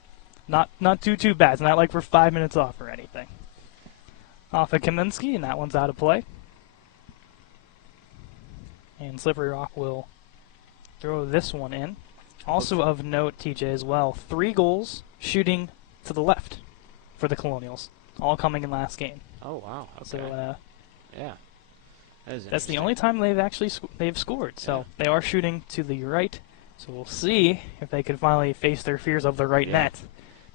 not too bad. It's not like we're 5 minutes off or anything. Off of Kaminsky, and that one's out of play. And Slippery Rock will throw this one in. Also of note, TJ, as well, 3 goals shooting to the left for the Colonials, all coming in last game. Oh, wow. Okay. So, yeah. That's the only time they've actually they've scored. So they are shooting to the right. So we'll see if they can finally face their fears of the right net,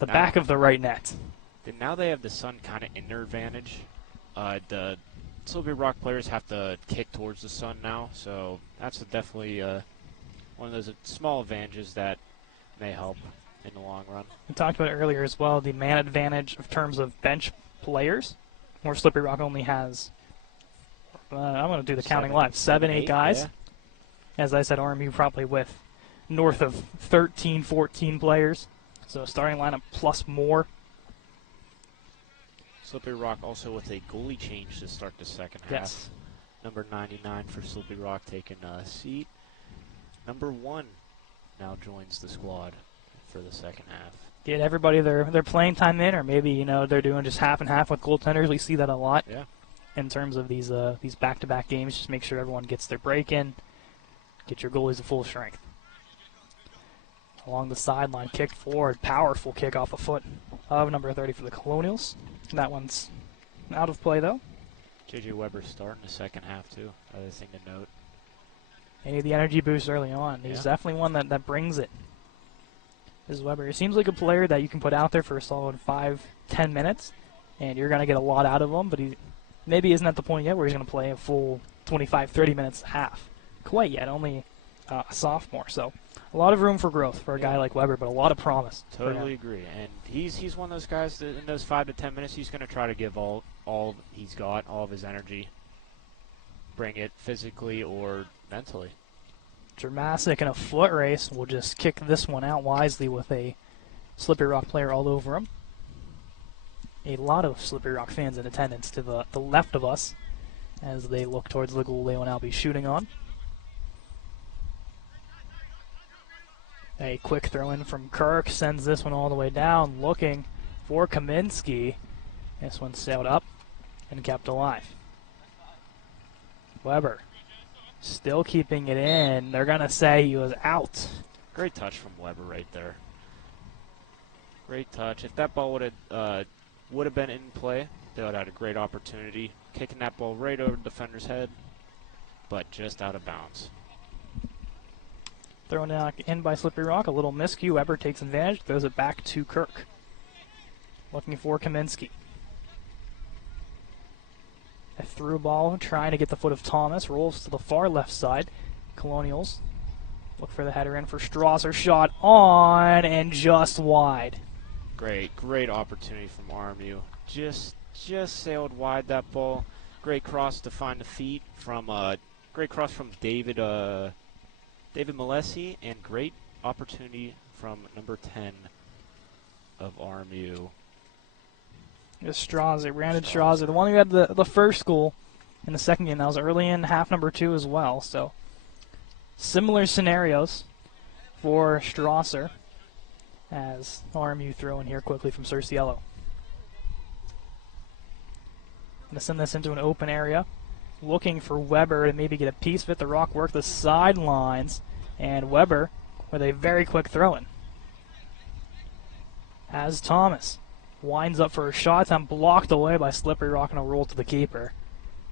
the back of the right net. Now they have the sun kind of in their advantage. The Slippery Rock players have to kick towards the sun now, so that's definitely one of those small advantages that may help in the long run. We talked about it earlier as well, the man advantage in terms of bench players, where Slippery Rock only has, I'm going to do the counting live, 7, 8 guys. Yeah. As I said, RMU probably with north of 13, 14 players. So starting lineup plus more. Slippery Rock also with a goalie change to start the second half. Yes. Number 99 for Slippery Rock taking a seat. Number 1 now joins the squad for the second half. Get everybody their playing time in, or maybe they're doing just half and half with goaltenders. We see that a lot. Yeah. In terms of these back-to-back games, just make sure everyone gets their break in. Get your goalies at full strength. Along the sideline, kicked forward, powerful kick off the foot of number 30 for the Colonials. That one's out of play though. J.J. Weber starting the second half too. Other thing to note. They need the energy boost early on. He's definitely one that brings it. This is Weber. He seems like a player that you can put out there for a solid 5-10 minutes, and you're going to get a lot out of him, but he maybe isn't at the point yet where he's going to play a full 25-30 minutes half. Quite yet, only a sophomore. So a lot of room for growth for a guy like Weber, but a lot of promise. Totally agree. And he's one of those guys that in those 5 to 10 minutes, he's going to try to give all he's got, all of his energy, bring it physically or mentally. Dramasic in a foot race will just kick this one out wisely with a Slippery Rock player all over him. A lot of Slippery Rock fans in attendance to the left of us as they look towards the goal they will now be shooting on. A quick throw in from Kirk sends this one all the way down, looking for Kaminsky. This one sailed up and kept alive. Weber still keeping it in. They're going to say he was out. Great touch from Weber right there. Great touch. If that ball would have been in play, they would have had a great opportunity. Kicking that ball right over the defender's head, but just out of bounds. Thrown in by Slippery Rock, a little miscue. Weber takes advantage, throws it back to Kirk. Looking for Kaminsky. A through ball, trying to get the foot of Thomas, rolls to the far left side. Colonials look for the header in for Strasser, shot on and just wide. Great opportunity from RMU. Just sailed wide that ball. Great cross to find the feet from great cross from David Malesi, and great opportunity from number 10 of RMU. Brandon Strasser, the one who had the first goal in the second game. That was early in half number 2 as well. So similar scenarios for Strasser as RMU throw in here quickly from Cerciello. Going to send this into an open area. Looking for Weber to maybe get a piece of it. The Rock work the sidelines, and Weber with a very quick throw-in. As Thomas winds up for a shot, and blocked away by Slippery Rock, and a roll to the keeper.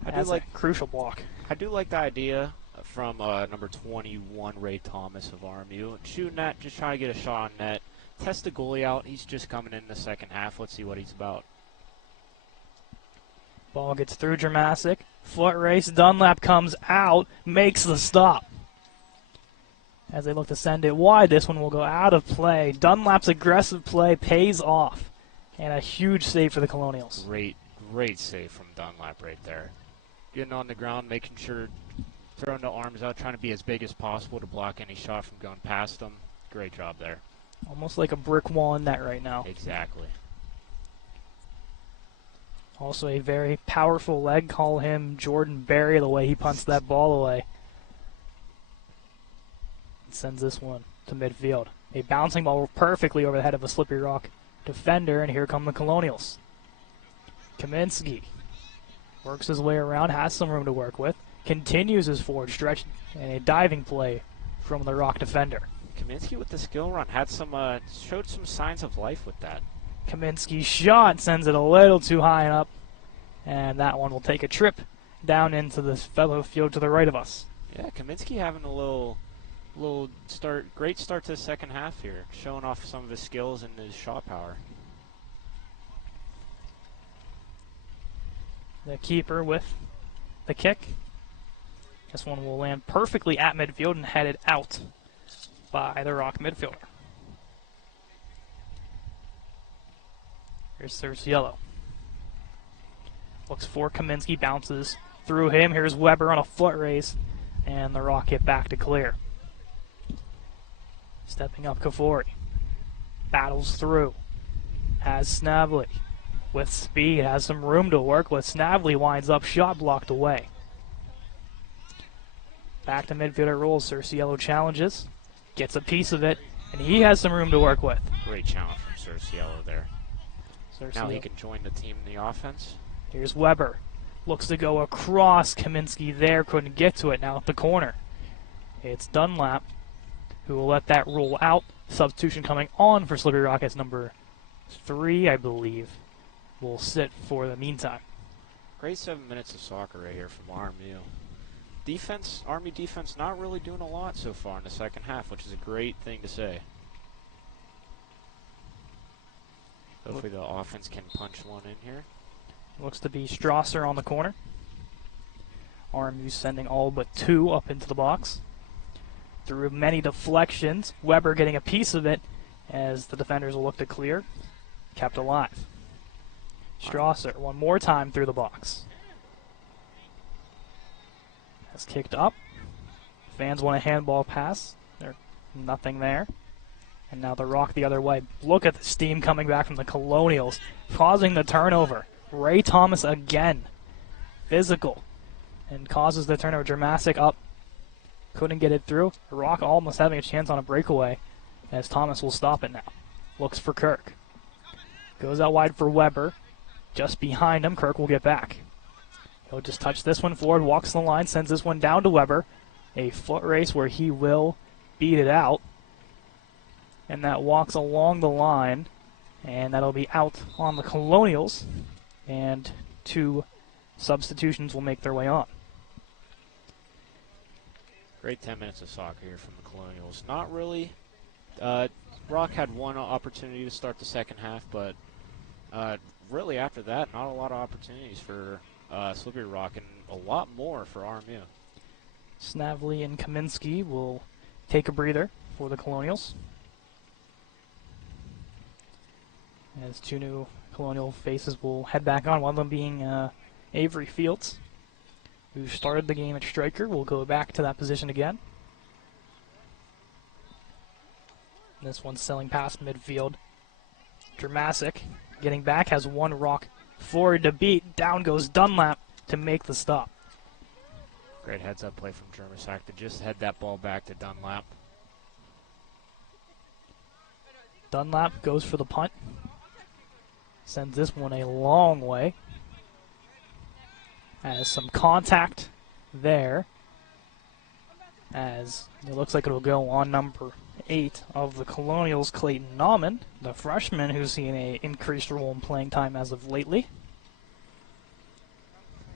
That's a crucial block. I do like the idea from number 21, Ray Thomas of RMU. Shooting that, just trying to get a shot on net. Test the goalie out. He's just coming in the second half. Let's see what he's about. Ball gets through Dramasic. Foot race. Dunlap comes out, makes the stop. As they look to send it wide, this one will go out of play. Dunlap's aggressive play pays off. And a huge save for the Colonials. Great save from Dunlap right there. Getting on the ground, making sure, throwing the arms out, trying to be as big as possible to block any shot from going past him. Great job there. Almost like a brick wall in net right now. Exactly. Also a very powerful leg. Call him Jordan Berry, the way he punts that ball away. And sends this one to midfield. A bouncing ball perfectly over the head of a Slippery Rock defender, and here come the Colonials. Kaminsky works his way around, has some room to work with, continues his forward stretch, and a diving play from the Rock defender. Kaminsky with the skill run had showed some signs of life with that. Kaminsky's shot sends it a little too high and up, and that one will take a trip down into the fellow field to the right of us. Yeah, Kaminsky having a little great start to the second half here, showing off some of his skills and his shot power. The keeper with the kick. This one will land perfectly at midfield and headed out by the Rock midfielder. Here's Cerciello. Looks for Kaminsky, bounces through him. Here's Weber on a foot race, and the Rock get back to clear. Stepping up Kafori. Battles through. Has Snavely. With speed, has some room to work with. Snavely winds up, shot blocked away. Back to midfielder rolls. Cerciello challenges. Gets a piece of it, and he has some room to work with. Great challenge from Cerciello there. Now he can join the team in the offense. Here's Weber. Looks to go across. Kaminsky there, couldn't get to it. Now at the corner. It's Dunlap who will let that roll out. Substitution coming on for Slippery Rock as number 3, I believe, will sit for the meantime. Great 7 minutes of soccer right here from RMU. Defense, Army defense, not really doing a lot so far in the second half, which is a great thing to say. Hopefully the offense can punch one in here. Looks to be Strasser on the corner. RMU sending all but 2 up into the box. Through many deflections, Weber getting a piece of it as the defenders will look to clear. Kept alive. Strasser one more time through the box. Has kicked up. Fans want a handball pass. There's nothing there. And now the Rock the other way. Look at the steam coming back from the Colonials, causing the turnover. Ray Thomas again. Physical. And causes the turnover. Dramasic up. Couldn't get it through. The Rock almost having a chance on a breakaway as Thomas will stop it now. Looks for Kirk. Goes out wide for Weber. Just behind him, Kirk will get back. He'll just touch this one forward, walks the line, sends this one down to Weber. A foot race where he will beat it out. And that walks along the line. And that'll be out on the Colonials. And 2 substitutions will make their way on. Great 10 minutes of soccer here from the Colonials. Not really. Rock had one opportunity to start the second half, but really after that, not a lot of opportunities for Slippery Rock and a lot more for RMU. Snavely and Kaminsky will take a breather for the Colonials. As two new Colonial faces will head back on, one of them being Avery Fields, who started the game at striker, will go back to that position again. This one's selling past midfield. Dramasic getting back, has one Rock forward to beat. Down goes Dunlap to make the stop. Great heads-up play from Dramasic to just head that ball back to Dunlap. Dunlap goes for the punt. Sends this one a long way. Has some contact there. As it looks like it'll go on number 8 of the Colonials, Clayton Nauman, the freshman who's seen an increased role in playing time as of lately.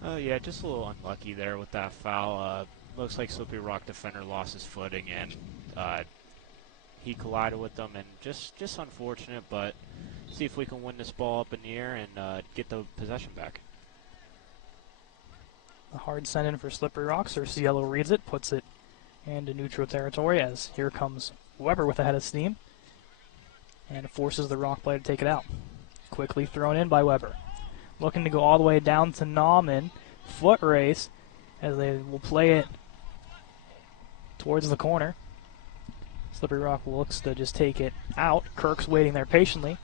Oh yeah, just a little unlucky there with that foul. Looks like Slippery Rock defender lost his footing and he collided with them, and just unfortunate, but see if we can win this ball up in the air and get the possession back. A hard send in for Slippery Rock. Cerciello reads it, puts it into neutral territory as here comes Weber with a head of steam and forces the Rock player to take it out. Quickly thrown in by Weber. Looking to go all the way down to Nauman. Foot race as they will play it towards the corner. Slippery Rock looks to just take it out. Kirk's waiting there patiently.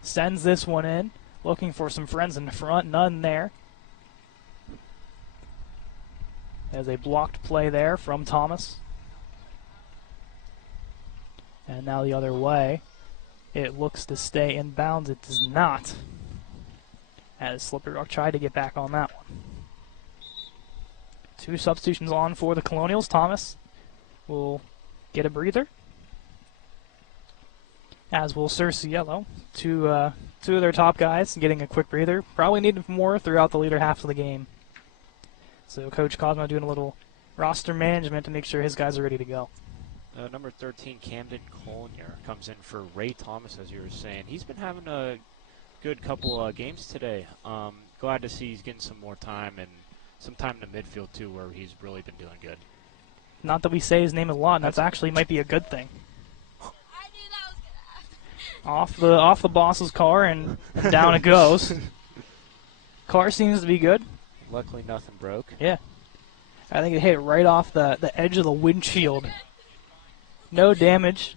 Sends this one in. Looking for some friends in the front. None there. As a blocked play there from Thomas. And now the other way. It looks to stay in bounds. It does not. As Slippery Rock tried to get back on that one. 2 substitutions on for the Colonials. Thomas will get a breather. As will Cerciello. Two of their top guys getting a quick breather. Probably needed more throughout the later half of the game. So Coach Cosmo doing a little roster management to make sure his guys are ready to go. Number 13, Camden Collier, comes in for Ray Thomas, as you were saying. He's been having a good couple games today. Glad to see he's getting some more time and some time in the midfield, too, where he's really been doing good. Not that we say his name a lot, and that's actually might be a good thing. Off the boss's car, and down it goes. Car seems to be good. Luckily, nothing broke. Yeah. I think it hit right off the edge of the windshield. No damage.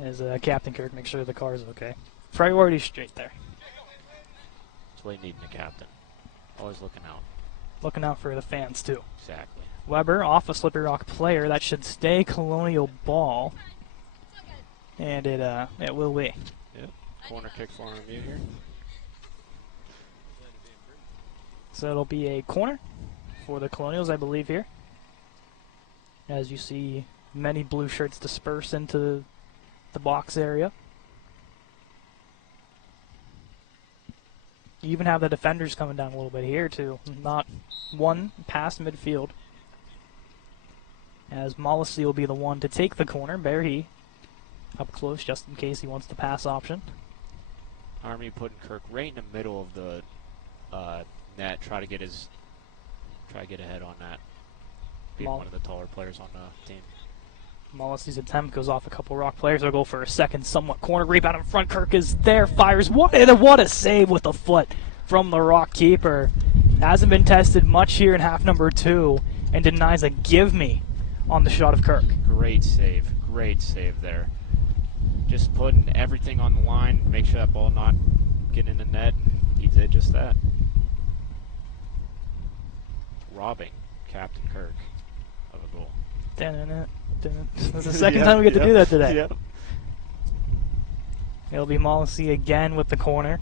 As Captain Kirk makes sure the car is okay. Priority straight there. That's what you need in a captain. Always looking out. Looking out for the fans, too. Exactly. Weber off a Slippery Rock player. That should stay Colonial ball. And it will be. Yep. Corner kick for RMU here. So it'll be a corner for the Colonials, I believe, here. As you see many blue shirts disperse into the box area. You even have the defenders coming down a little bit here, too. Not one past midfield. As Mollisey will be the one to take the corner. Barry up close just in case he wants the pass option. RMU putting Kirk right in the middle of the net. Try to get ahead on that. Being one of the taller players on the team. Mollisey's attempt goes off a couple Rock players. They'll go for a second, somewhat corner rebound in front. Kirk is there, fires. What a save with the foot from the Rock keeper. Hasn't been tested much here in half number 2 and denies a give me on the shot of Kirk. Great save there. Just putting everything on the line, make sure that ball not getting in the net. He did just that. Robbing Captain Kirk of a goal. That's the second time we get to do that today. Yep. It'll be Mollisey again with the corner.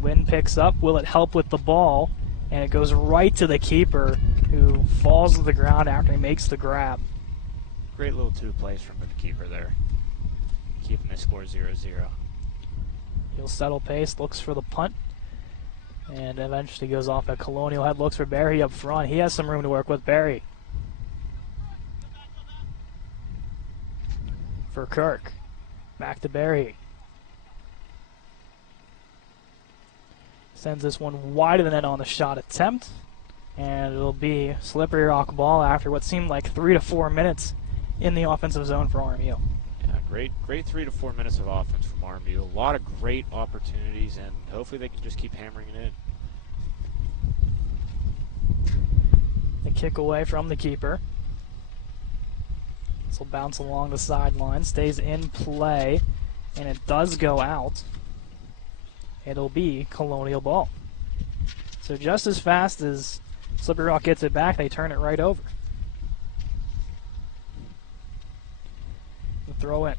Wind picks up. Will it help with the ball? And it goes right to the keeper, who falls to the ground after he makes the grab. Great little 2 plays from the keeper there. Keeping the score 0-0. He'll settle pace, looks for the punt. And eventually goes off at Colonial Head. Looks for Barry up front. He has some room to work with. Barry. For Kirk. Back to Barry. Sends this one wide of the net on the shot attempt. And it'll be slippery rock ball after what seemed like 3 to 4 minutes in the offensive zone for RMU. Yeah, great 3 to 4 minutes of offense from RMU. A lot of great opportunities, and hopefully they can just keep hammering it in. The kick away from the keeper. This will bounce along the sideline, stays in play, and it does go out. It'll be Colonial ball. So just as fast as Slippery Rock gets it back, they turn it right over. The throw in.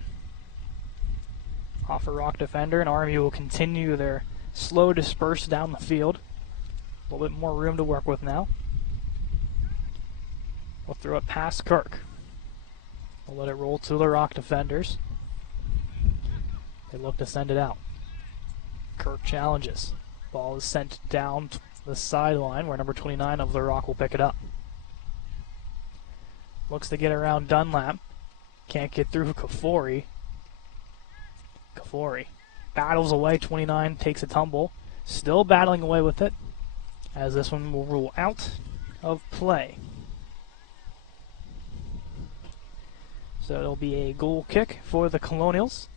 Off a Rock defender, and RMU will continue their slow disperse down the field. A little bit more room to work with now. We'll throw it past Kirk. We'll let it roll to the Rock defenders. They look to send it out. Kirk challenges. Ball is sent down to the sideline where number 29 of the Rock will pick it up. Looks to get around Dunlap. Can't get through Kafori. Kafori battles away. 29 takes a tumble. Still battling away with it, as this one will rule out of play. So it'll be a goal kick for the Colonials.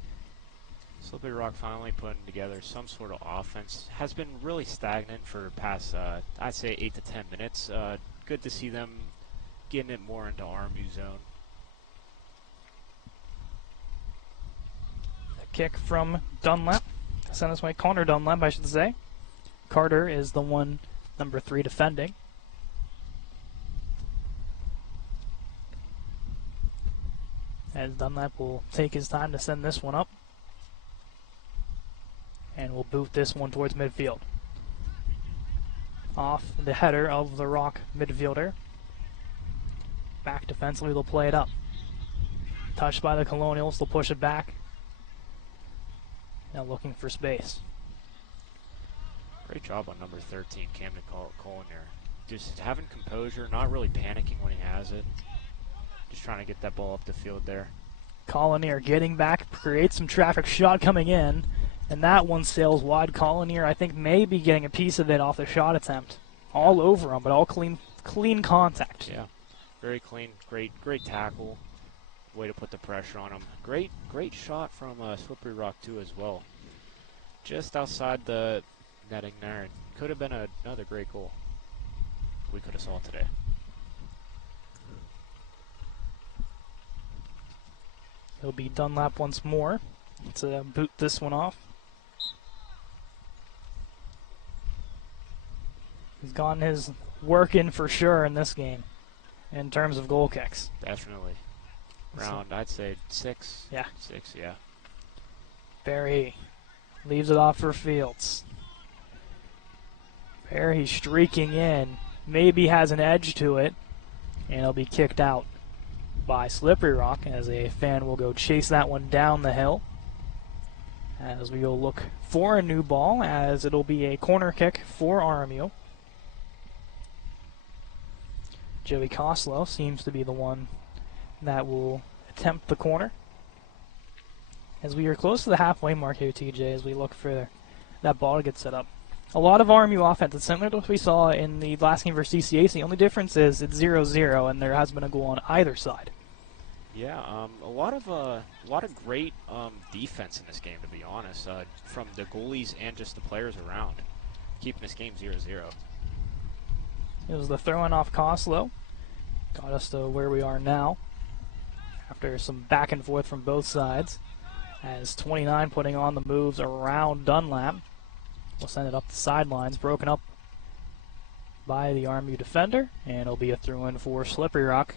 Slippery Rock finally putting together some sort of offense. Has been really stagnant for past, I'd say 8 to 10 minutes. Good to see them getting it more into RMU zone. A kick from Dunlap. Send this way, Connor Dunlap, I should say. Carter is the one, number 3, defending. As Dunlap will take his time to send this one up. And we'll boot this one towards midfield. Off the header of the Rock midfielder. Back defensively, they'll play it up. Touched by the Colonials, they'll push it back. Now looking for space. Great job on number 13, Camden Colonier. Just having composure, not really panicking when he has it. Just trying to get that ball up the field there. Colonier getting back, creates some traffic, shot coming in. And that one sails wide. Colonier, I think, may be getting a piece of it off the shot attempt. All over him, but all clean contact. Yeah, very clean. Great tackle. Way to put the pressure on him. Great shot from Slippery Rock, too, as well. Just outside the netting there. It could have been another great goal we could have saw today. It'll be Dunlap once more to boot this one off. He's gotten his work in for sure in this game in terms of goal kicks. Definitely. Round, I'd say 6. Yeah. 6, yeah. Barry leaves it off for Fields. Barry streaking in. Maybe has an edge to it. And it'll be kicked out by Slippery Rock as a fan will go chase that one down the hill. As we go look for a new ball, as it'll be a corner kick for RMU. Joey Koslow seems to be the one that will attempt the corner. As we are close to the halfway mark here, TJ, as we look for that ball to get set up. A lot of RMU offense. It's similar to what we saw in the last game versus CCAC. The only difference is it's 0-0, and there has been a goal on either side. Yeah, a lot of great defense in this game, to be honest, from the goalies and just the players around, keeping this game 0-0. It was the throw-in off Koslow. Got us to where we are now after some back and forth from both sides. As 29 putting on the moves around Dunlap. We'll send it up the sidelines, broken up by the RMU defender, and it'll be a throw-in for Slippery Rock.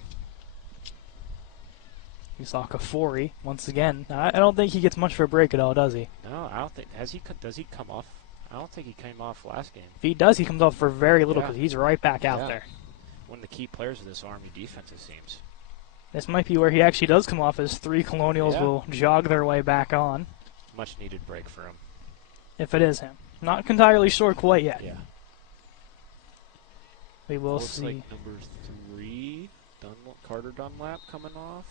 We saw Kafori once again. I don't think he gets much for a break at all, does he? No, I don't think. Does he come off? I don't think he came off last game. If he does, he comes off for very little because he's right back out there. One of the key players of this RMU defense, it seems. This might be where he actually does come off, as 3 Colonials will jog their way back on. Much needed break for him. If it is him. Not entirely sure quite yet. Yeah. We will Looks see. like number 3, Carter Dunlap coming off.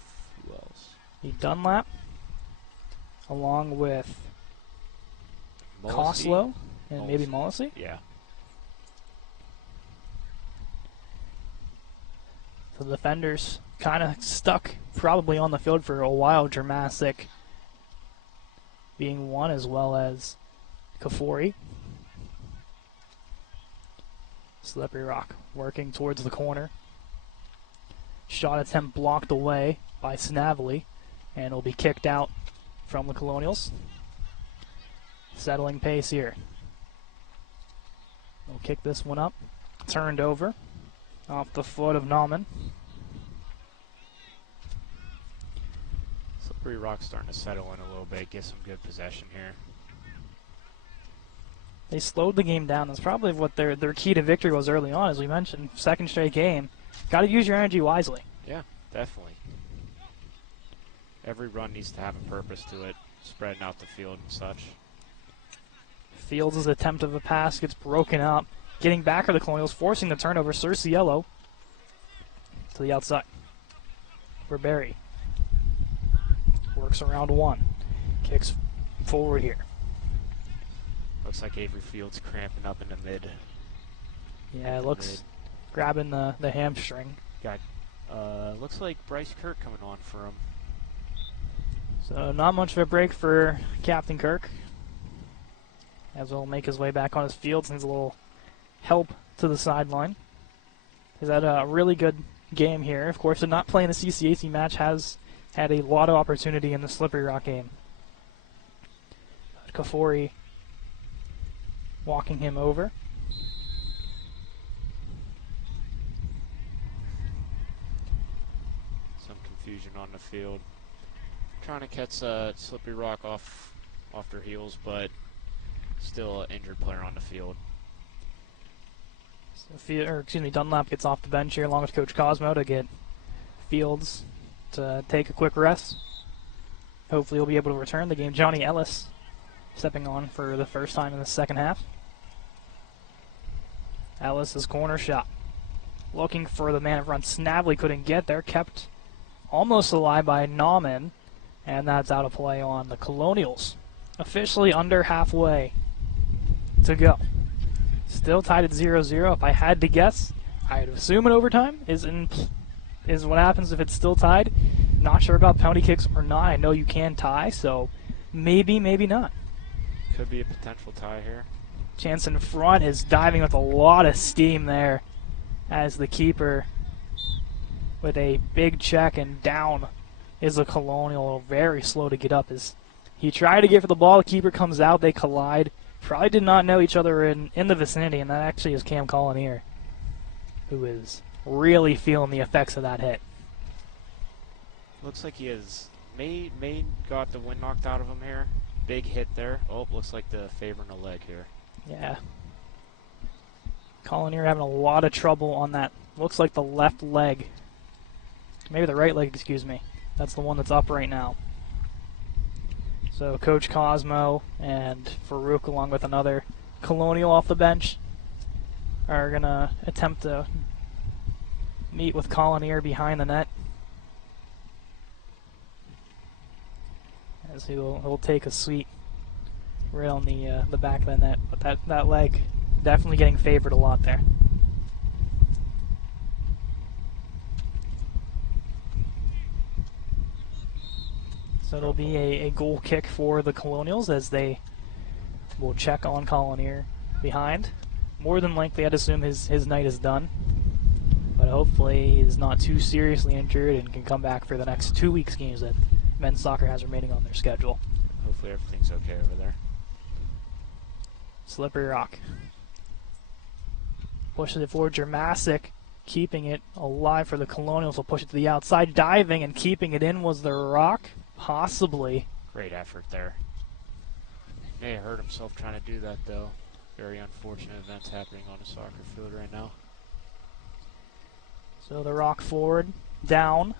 Who else? The Dunlap, along with Coslow and maybe Mollisey. Yeah. So the defenders kind of stuck probably on the field for a while. Dramasic being one, as well as Kafori. Slippery Rock working towards the corner. Shot attempt blocked away by Snavely, and will be kicked out from the Colonials. Settling pace here. They'll kick this one up. Turned over off the foot of Nauman. Slippery Rock's starting to settle in a little bit, get some good possession here. They slowed the game down. That's probably what their key to victory was early on, as we mentioned. Second straight game. Got to use your energy wisely. Yeah, definitely. Every run needs to have a purpose to it, spreading out the field and such. Fields' attempt of a pass gets broken up. Getting back are the Colonials, forcing the turnover. Cerciello to the outside for Barry. Works around one. Kicks forward here. Looks like Avery Fields cramping up in the mid. Yeah, it looks grabbing the hamstring. Looks like Bryce Kirk coming on for him. So not much of a break for Captain Kirk, as he'll make his way back on his field. Needs a little help to the sideline. He's had a really good game here. Of course, not playing the CCAC match, has had a lot of opportunity in the Slippery Rock game. Kafori walking him over. Some confusion on the field. Trying to catch Slippery Rock off their heels, but still an injured player on the field. So Dunlap gets off the bench here along with Coach Cosmo to get Fields to take a quick rest. Hopefully he'll be able to return the game. Johnny Ellis stepping on for the first time in the second half. Ellis' corner shot. Looking for the man in front. Snavely couldn't get there. Kept almost alive by Nauman. And that's out of play on the Colonials. Officially under halfway to go. Still tied at 0-0. If I had to guess, I'd assume an overtime is what happens if it's still tied. Not sure about penalty kicks or not. I know you can tie, so maybe, maybe not. Could be a potential tie here. Chance in front is diving with a lot of steam there as the keeper with a big check, and down is the Colonial. Very slow to get up as he tried to get for the ball. The keeper comes out. They collide. Probably did not know each other in the vicinity, and that actually is Cam Collinear, who is really feeling the effects of that hit. Looks like he has May got the wind knocked out of him here. Big hit there. Oh, looks like the favor in the leg here. Yeah. Collinear having a lot of trouble on that. Looks like the left leg. Maybe the right leg, excuse me. That's the one that's up right now. So Coach Cosmo and Farouk, along with another Colonial off the bench, are going to attempt to meet with Collinear behind the net. As he'll take a seat right on the back of the net. But that leg definitely getting favored a lot there. So it'll be a goal kick for the Colonials as they will check on Collinear behind. More than likely, I'd assume his night is done. But hopefully he's not too seriously injured and can come back for the next 2 weeks games that men's soccer has remaining on their schedule. Hopefully everything's okay over there. Slippery Rock pushes it forward. Dramasic keeping it alive for the Colonials. Will push it to the outside. Diving and keeping it in was the Rock. Possibly. Great effort there. May have hurt himself trying to do that, though. Very unfortunate events happening on a soccer field right now. So the Rock forward, down,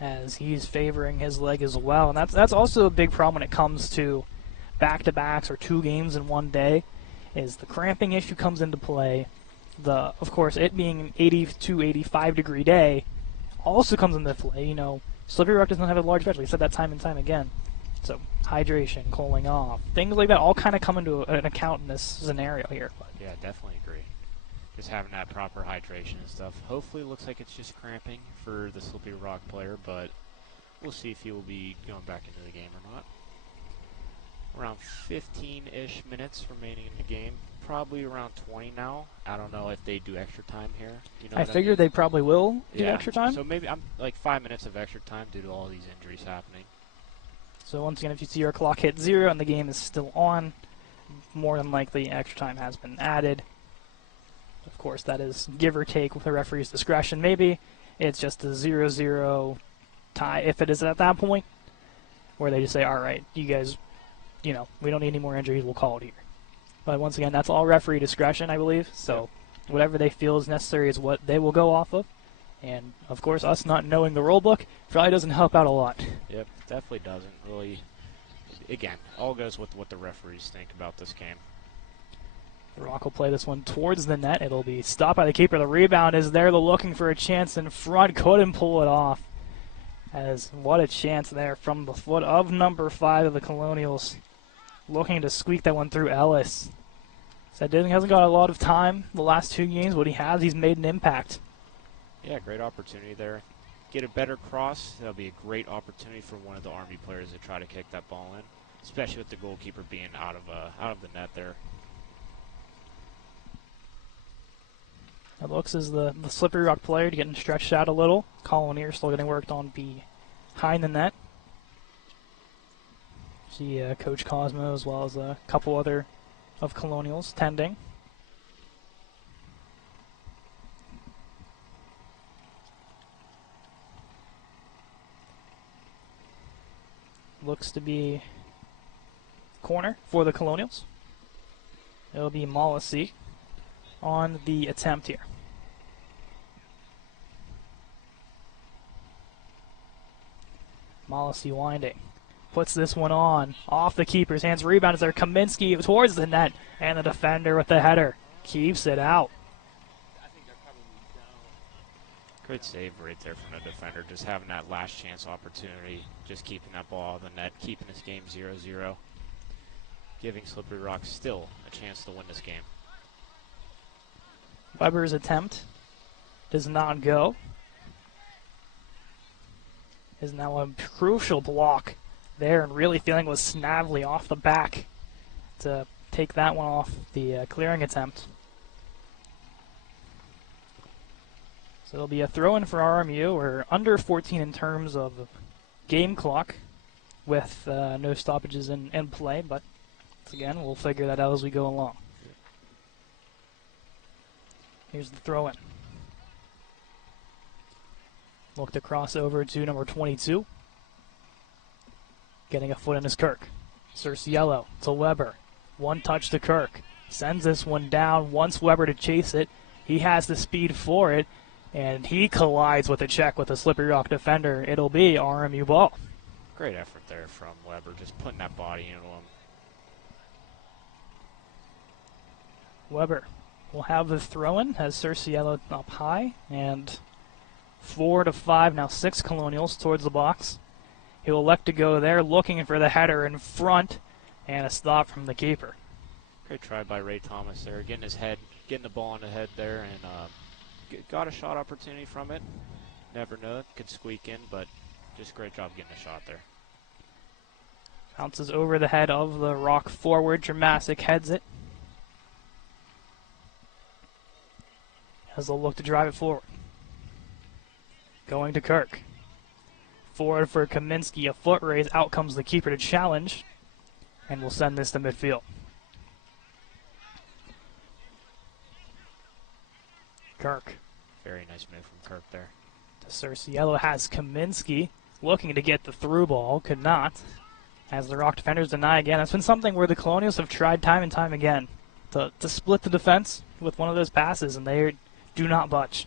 as he's favoring his leg as well. And that's also a big problem when it comes to back-to-backs or 2 games in one day, is the cramping issue comes into play. Of course, it being an 82, 85 degree day also comes into play. You know, Slippery Rock does not have a large bench. We said that time and time again. So hydration, cooling off, things like that all kind of come into an account in this scenario here. But. Yeah, definitely agree. Just having that proper hydration and stuff. Hopefully it looks like it's just cramping for the Slippery Rock player, but we'll see if he will be going back into the game or not. Around 15-ish minutes remaining in the game. Probably around 20 now. I don't know if they do extra time here. You know I figured they probably will do extra time. So maybe I'm like 5 minutes of extra time due to all these injuries happening. So once again, if you see your clock hit 0 and the game is still on, more than likely extra time has been added. Of course, that is give or take with the referee's discretion. Maybe it's just a 0-0 tie if it is at that point, where they just say, all right, you guys, you know, we don't need any more injuries, we'll call it here. But once again, that's all referee discretion, I believe. So whatever they feel is necessary is what they will go off of. And, of course, us not knowing the rule book probably doesn't help out a lot. Yep, definitely doesn't. Really, again, all goes with what the referees think about this game. The Rock will play this one towards the net. It'll be stopped by the keeper. The rebound is there. They're looking for a chance in front. Couldn't pull it off. As what a chance there from the foot of number 5 of the Colonials. Looking to squeak that one through Ellis. Said Disney hasn't got a lot of time the last 2 games. What he has, he's made an impact. Yeah, great opportunity there. Get a better cross. That'll be a great opportunity for one of the Army players to try to kick that ball in, especially with the goalkeeper being out of the net there. It looks as the Slippery Rock player getting stretched out a little. Colonier still getting worked on behind the net. See Coach Cosmo as well as a couple other of Colonials tending. Looks to be corner for the Colonials. It'll be Mollisey on the attempt here. Mollisey winding. Puts this one on. Off the keeper's hands. Rebound is there. Kaminsky towards the net. And the defender with the header. Keeps it out. Great save right there from the defender. Just having that last chance opportunity. Just keeping that ball out of the net. Keeping this game 0-0. Giving Slippery Rock still a chance to win this game. Weber's attempt does not go. Is now a crucial block there, and really feeling was Snavely off the back to take that one off the clearing attempt. So it'll be a throw-in for RMU. We're under 14 in terms of game clock with no stoppages in play, but again, we'll figure that out as we go along. Here's the throw-in. Look to cross over to number 22. Getting a foot in his Kirk. Cerciello to Weber. One touch to Kirk. Sends this one down. Wants Weber to chase it. He has the speed for it. And he collides with a check with a Slippery Rock defender. It'll be RMU ball. Great effort there from Weber. Just putting that body into him. Weber will have the throw-in. Has Cerciello up high. And 4-5, now 6 Colonials towards the box. He will elect to go there, looking for the header in front, and a stop from the keeper. Great try by Ray Thomas there, getting the ball in the head there, and got a shot opportunity from it. Never know, could squeak in, but just great job getting a shot there. Bounces over the head of the Rock forward. Dramasic heads it. As they'll look to drive it forward. Going to Kirk. Forward for Kaminsky. A foot raise. Out comes the keeper to challenge. And we'll send this to midfield. Kirk. Very nice move from Kirk there. Cerciello has Kaminsky looking to get the through ball. Could not. As the Rock defenders deny again. That's been something where the Colonials have tried time and time again to split the defense with one of those passes, and they do not budge.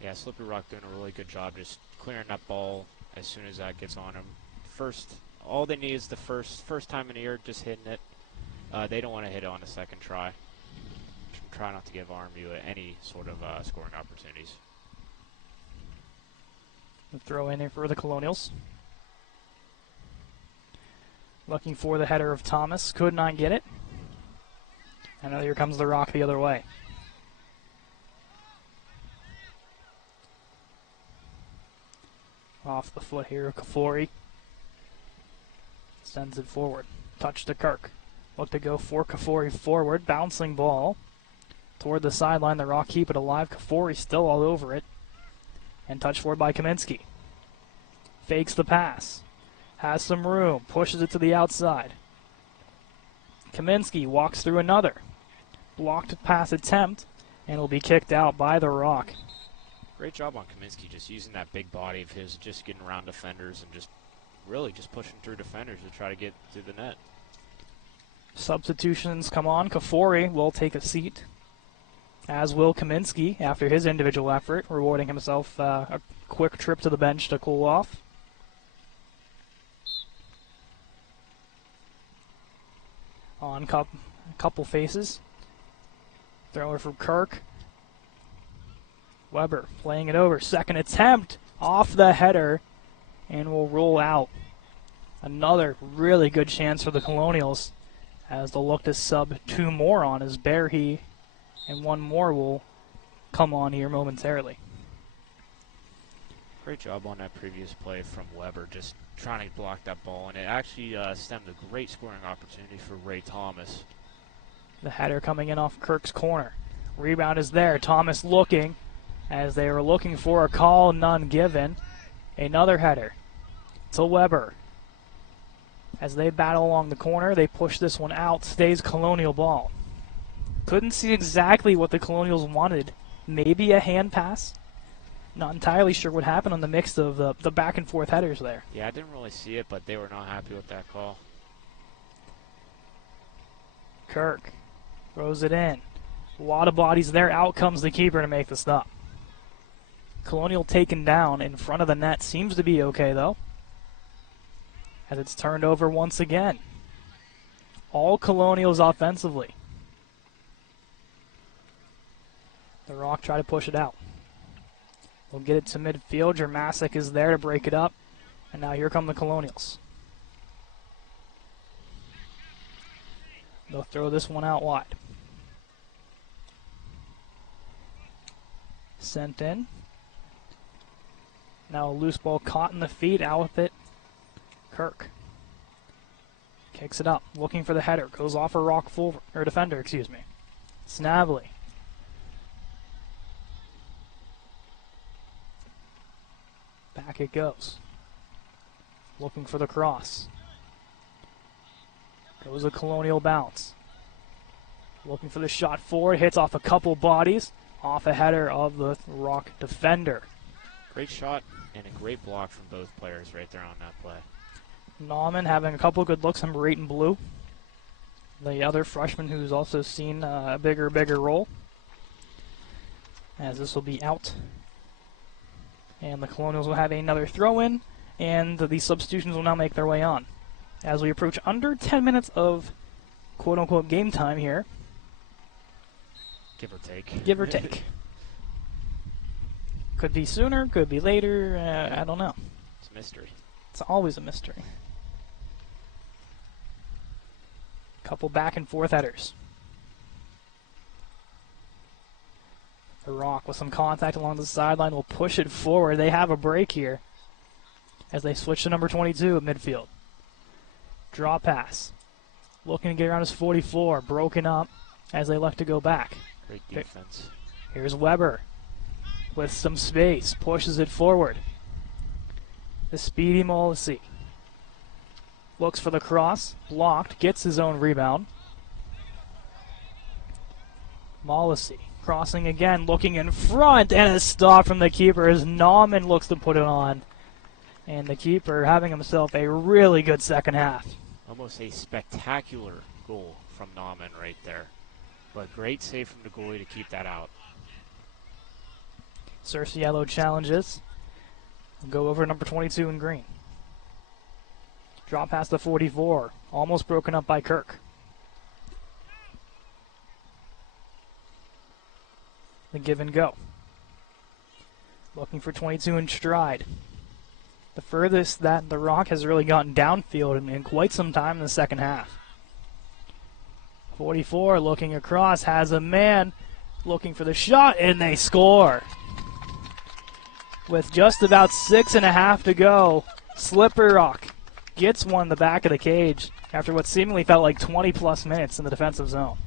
Yeah, Slippery Rock doing a really good job just clearing that ball as soon as that gets on him. First all they need is the first time in the year just hitting it. They don't want to hit it on the second try. Try not to give RMU any sort of scoring opportunities. Throw in here for the Colonials. Looking for the header of Thomas. Could not get it. And now here comes the Rock the other way. Off the foot here, Kafori. Sends it forward. Touch to Kirk. Look to go for Kafori forward. Bouncing ball toward the sideline. The Rock keep it alive. Kafori still all over it. And touched forward by Kaminsky. Fakes the pass. Has some room. Pushes it to the outside. Kaminsky walks through another. Blocked pass attempt. And will be kicked out by the Rock. Great job on Kaminsky just using that big body of his, just getting around defenders and just really just pushing through defenders to try to get to the net. Substitutions come on. Kafori will take a seat, as will Kaminsky after his individual effort, rewarding himself a quick trip to the bench to cool off. On couple faces. Thrower from Kirk. Weber playing it over. Second attempt off the header and will roll out. Another really good chance for the Colonials as they'll look to sub two more on as Berhe and one more will come on here momentarily. Great job on that previous play from Weber, just trying to block that ball, and it actually stemmed a great scoring opportunity for Ray Thomas. The header coming in off Kirk's corner. Rebound is there. Thomas looking as they were looking for a call, none given. Another header to Weber. As they battle along the corner, they push this one out. Stays Colonial ball. Couldn't see exactly what the Colonials wanted. Maybe a hand pass. Not entirely sure what happened on the mix of the back and forth headers there. Yeah, I didn't really see it, but they were not happy with that call. Kirk throws it in. A lot of bodies there. Out comes the keeper to make the stop. Colonial taken down in front of the net. Seems to be okay, though, as it's turned over once again. All Colonials offensively. The Rock try to push it out. We'll get it to midfield. Jermasic is there to break it up. And now here come the Colonials. They'll throw this one out wide. Sent in. Now a loose ball caught in the feet. Out with it. Kirk. Kicks it up. Looking for the header. Goes off a Rock forward, or defender, excuse me. Snavely. Back it goes. Looking for the cross. Goes a Colonial bounce. Looking for the shot forward. Hits off a couple bodies. Off a header of the Rock defender. Great shot and a great block from both players right there on that play. Nauman having a couple good looks. Number 8 in blue. The other freshman who's also seen a bigger role. As this will be out. And the Colonials will have another throw-in, and the substitutions will now make their way on. As we approach under 10 minutes of quote-unquote game time here. Give or take. Give or take. Could be sooner, could be later, I don't know. It's a mystery. It's always a mystery. Couple back and forth headers. The Rock with some contact along the sideline will push it forward. They have a break here as they switch to number 22 at midfield. Draw pass. Looking to get around his 44. Broken up as they look to go back. Great defense. Here's Weber with some space. Pushes it forward. The speedy Molisi. Looks for the cross. Blocked. Gets his own rebound. Molisi. Crossing again, looking in front, and a stop from the keeper as Nauman looks to put it on. And the keeper having himself a really good second half. Almost a spectacular goal from Nauman right there. But great save from the goalie to keep that out. Cerciello challenges. We'll go over number 22 in green. Drop past the 44. Almost broken up by Kirk. The give and go. Looking for 22 in stride. The furthest that the Rock has really gotten downfield in quite some time in the second half. 44 looking across, has a man looking for the shot, and they score. With just about 6.5 to go, Slippery Rock gets one in the back of the cage after what seemingly felt like 20-plus minutes in the defensive zone.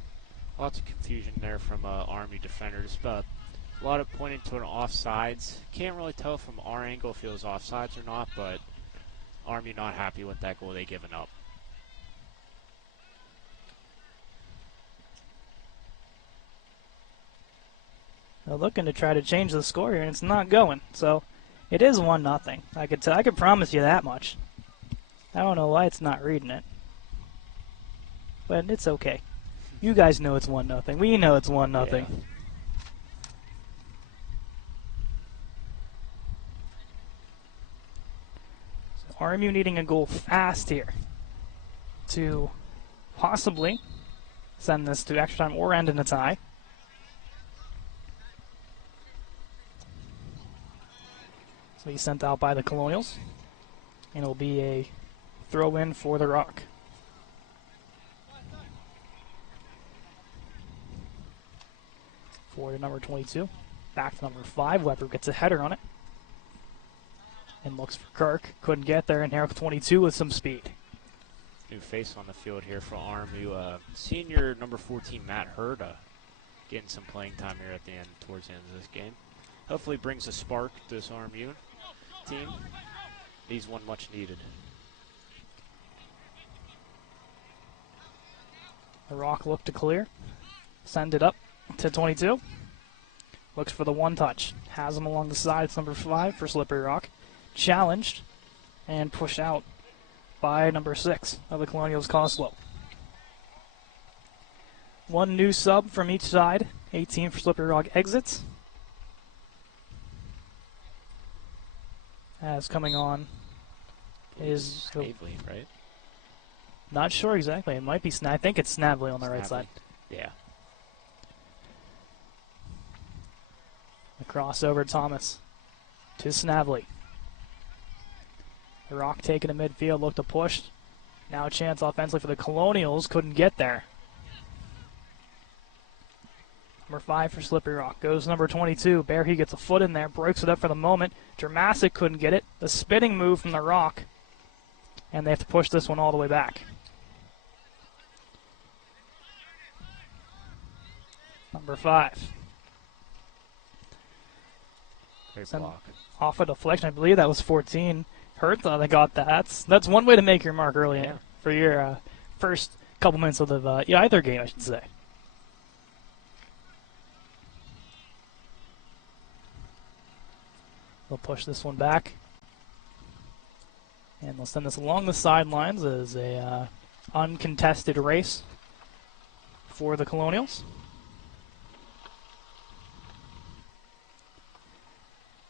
Lots of confusion there from Army defenders, but a lot of pointing to an offsides. Can't really tell from our angle if it was offsides or not, but Army not happy with that goal they given up. They're looking to try to change the score here, and it's not going. So it is 1-0. I could promise you that much. I don't know why it's not reading it, but it's okay. You guys know it's 1-0. We know it's 1-0. Yeah. So RMU needing a goal fast here to possibly send this to extra time or end in a tie. So he's sent out by the Colonials, and it'll be a throw-in for the Rock. For number 22, back to number 5. Weber gets a header on it, and looks for Kirk. Couldn't get there, and here 22 with some speed. New face on the field here for RMU. Senior number 14, Matt Herda, getting some playing time here at the end, towards the end of this game. Hopefully brings a spark to this RMU team. He's one much needed. The Rock look to clear. Send it up to 22. Looks for the one touch. Has him along the side. It's number 5 for Slippery Rock. Challenged and pushed out by number 6 of the Colonials, Coslow. One new sub from each side. 18 for Slippery Rock exits. As coming on is Snavely, right? Not sure exactly. It might be I think it's Snavely on the right side. Yeah. The crossover, Thomas to Snavely. The Rock taking to midfield, looked to push. Now a chance offensively for the Colonials. Couldn't get there. Number 5 for Slippery Rock. Goes number 22. He gets a foot in there. Breaks it up for the moment. Dramasic couldn't get it. The spinning move from the Rock. And they have to push this one all the way back. Number 5. Great block. Off a deflection. I believe that was 14. Hertha, they got that. That's one way to make your mark early for your first couple minutes of the either game, I should say. They'll push this one back. And they'll send this along the sidelines as a uncontested race for the Colonials.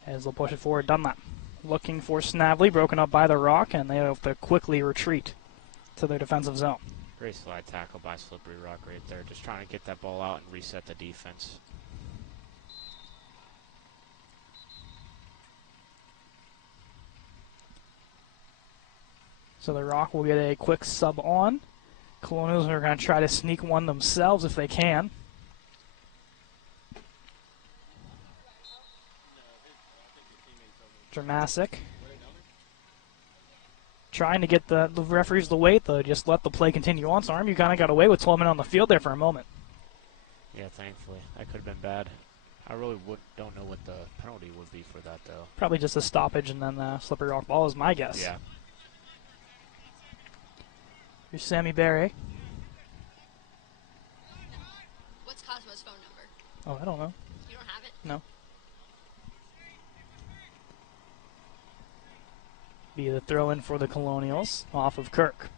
As they'll push it forward, Dunlap looking for Snavely, broken up by the Rock, and they have to quickly retreat to their defensive zone. Great slide tackle by Slippery Rock right there, just trying to get that ball out and reset the defense. So the Rock will get a quick sub on. Colonials are going to try to sneak one themselves if they can. Dramasic. Trying to get the referees to wait, though, just let the play continue on. So RMU kind of got away with 12 men on the field there for a moment. Yeah, thankfully. That could have been bad. I really don't know what the penalty would be for that, though. Probably just a stoppage and then the Slippery Rock ball is my guess. Yeah. Here's Sammy Barry. What's Cosmo's phone number? Oh, I don't know. You don't have it? No. Be the throw-in for the Colonials off of Kirk.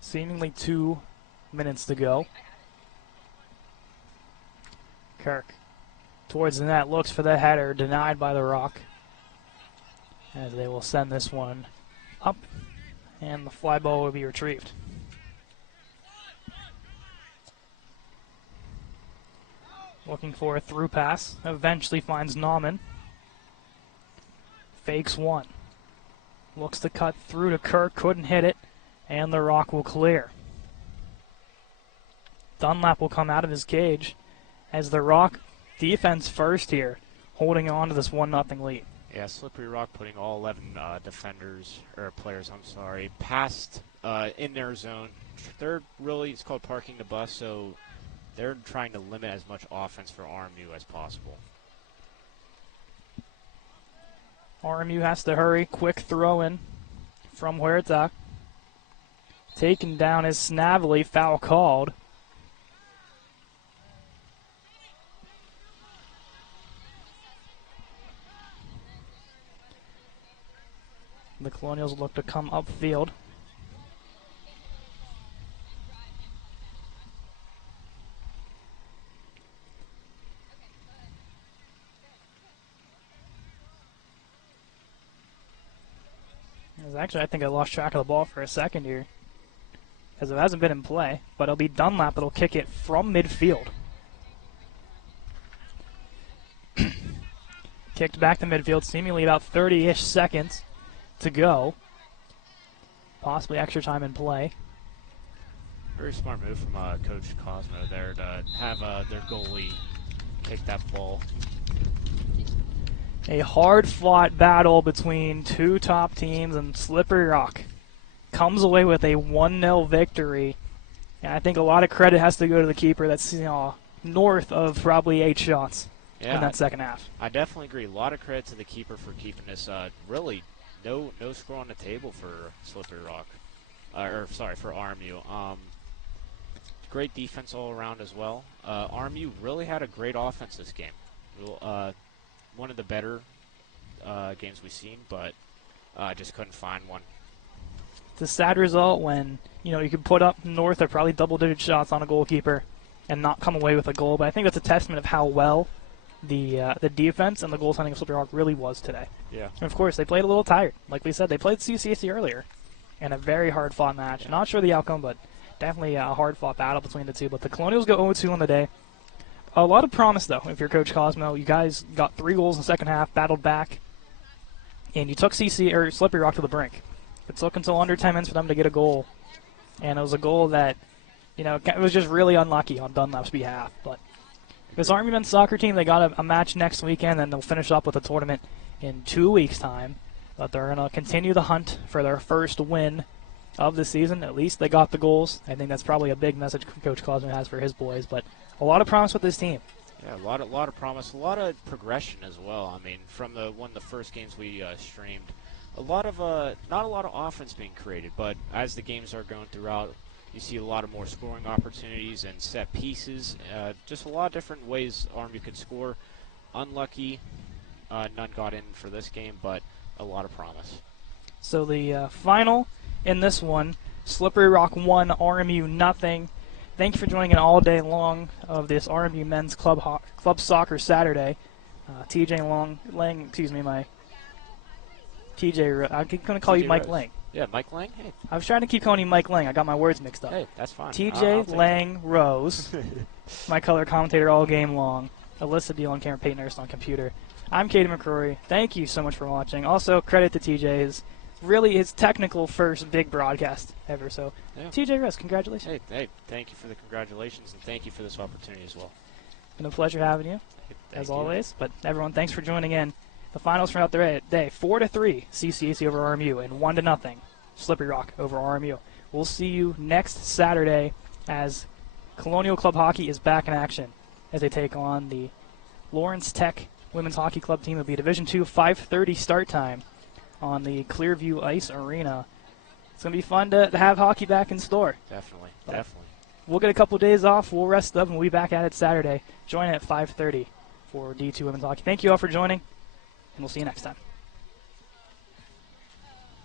Seemingly 2 minutes to go. Kirk towards the net, looks for the header, denied by the Rock. As they will send this one up And the fly ball will be retrieved. Looking for a through pass. Eventually finds Nauman. Fakes one. Looks to cut through to Kirk. Couldn't hit it. And the Rock will clear. Dunlap will come out of his cage as the Rock defense first here, holding on to this 1-0 lead. Yeah, Slippery Rock putting all 11 players, past in their zone. They're really, it's called parking the bus, so they're trying to limit as much offense for RMU as possible. RMU has to hurry. Quick throw in from Huerta. Taken down is Snavely. Foul called. The Colonials look to come upfield. Actually, I think I lost track of the ball for a second here, because it hasn't been in play, but it'll be Dunlap that'll kick it from midfield. Kicked back to midfield, seemingly about 30-ish seconds to go. Possibly extra time in play. Very smart move from Coach Cosmo there to have their goalie kick that ball. A hard-fought battle between two top teams, and Slippery Rock comes away with a 1-0 victory. And I think a lot of credit has to go to the keeper. That's north of probably 8 shots in that second half. I definitely agree. A lot of credit to the keeper for keeping this really no score on the table for Slippery Rock. For RMU. Great defense all around as well. RMU really had a great offense this game. One of the better games we've seen, but just couldn't find one. It's a sad result when you could put up north of probably double-digit shots on a goalkeeper and not come away with a goal. But I think that's a testament of how well the defense and the goaltending of Slippery Rock really was today. Yeah. And of course, they played a little tired. Like we said, they played CCAC earlier in a very hard-fought match. Yeah. Not sure the outcome, but definitely a hard-fought battle between the two. But the Colonials go 0-2 on the day. A lot of promise, though, if you're Coach Cosmo. You guys got 3 goals in the second half, battled back, and you took Slippery Rock to the brink. It took until under 10 minutes for them to get a goal, and it was a goal that, it was just really unlucky on Dunlap's behalf. But this Army men's soccer team, they got a match next weekend, and they'll finish up with a tournament in 2 weeks' time. But they're going to continue the hunt for their first win of the season. At least they got the goals. I think that's probably a big message Coach Cosmo has for his boys, but a lot of promise with this team. Yeah, a lot of promise, a lot of progression as well. I mean, from one of the first games we streamed, not a lot of offense being created, but as the games are going throughout, you see a lot of more scoring opportunities and set pieces. Just a lot of different ways RMU could score. Unlucky, none got in for this game, but a lot of promise. So the final in this one, Slippery Rock 1, RMU nothing. Thank you for joining in all day long of this RMU Men's Club Soccer Saturday. TJ Lang, my TJ, I'm going to call you Mike Lang. Yeah, Mike Lang. Hey, I was trying to keep calling you Mike Lang. I got my words mixed up. Hey, that's fine. TJ Lang Rose, my color commentator all game long. Alyssa Deal on camera, Peyton Nurse on computer. I'm Katie McCrory. Thank you so much for watching. Also, credit to TJ's. Really his technical first big broadcast ever. So, yeah. TJ Rose, congratulations. Hey, thank you for the congratulations, and thank you for this opportunity as well. It's been a pleasure having you, as always. But everyone, thanks for joining in. The finals from out the day, 4-3, CCAC over RMU, and 1-0, Slippery Rock over RMU. We'll see you next Saturday as Colonial Club Hockey is back in action as they take on the Lawrence Tech Women's Hockey Club team. It'll be Division II, 5:30 start time on the Clearview Ice Arena. It's going to be fun to have hockey back in store. Definitely. We'll get a couple days off. We'll rest up, and we'll be back at it Saturday. Join at 5:30 for D2 Women's Hockey. Thank you all for joining, and we'll see you next time.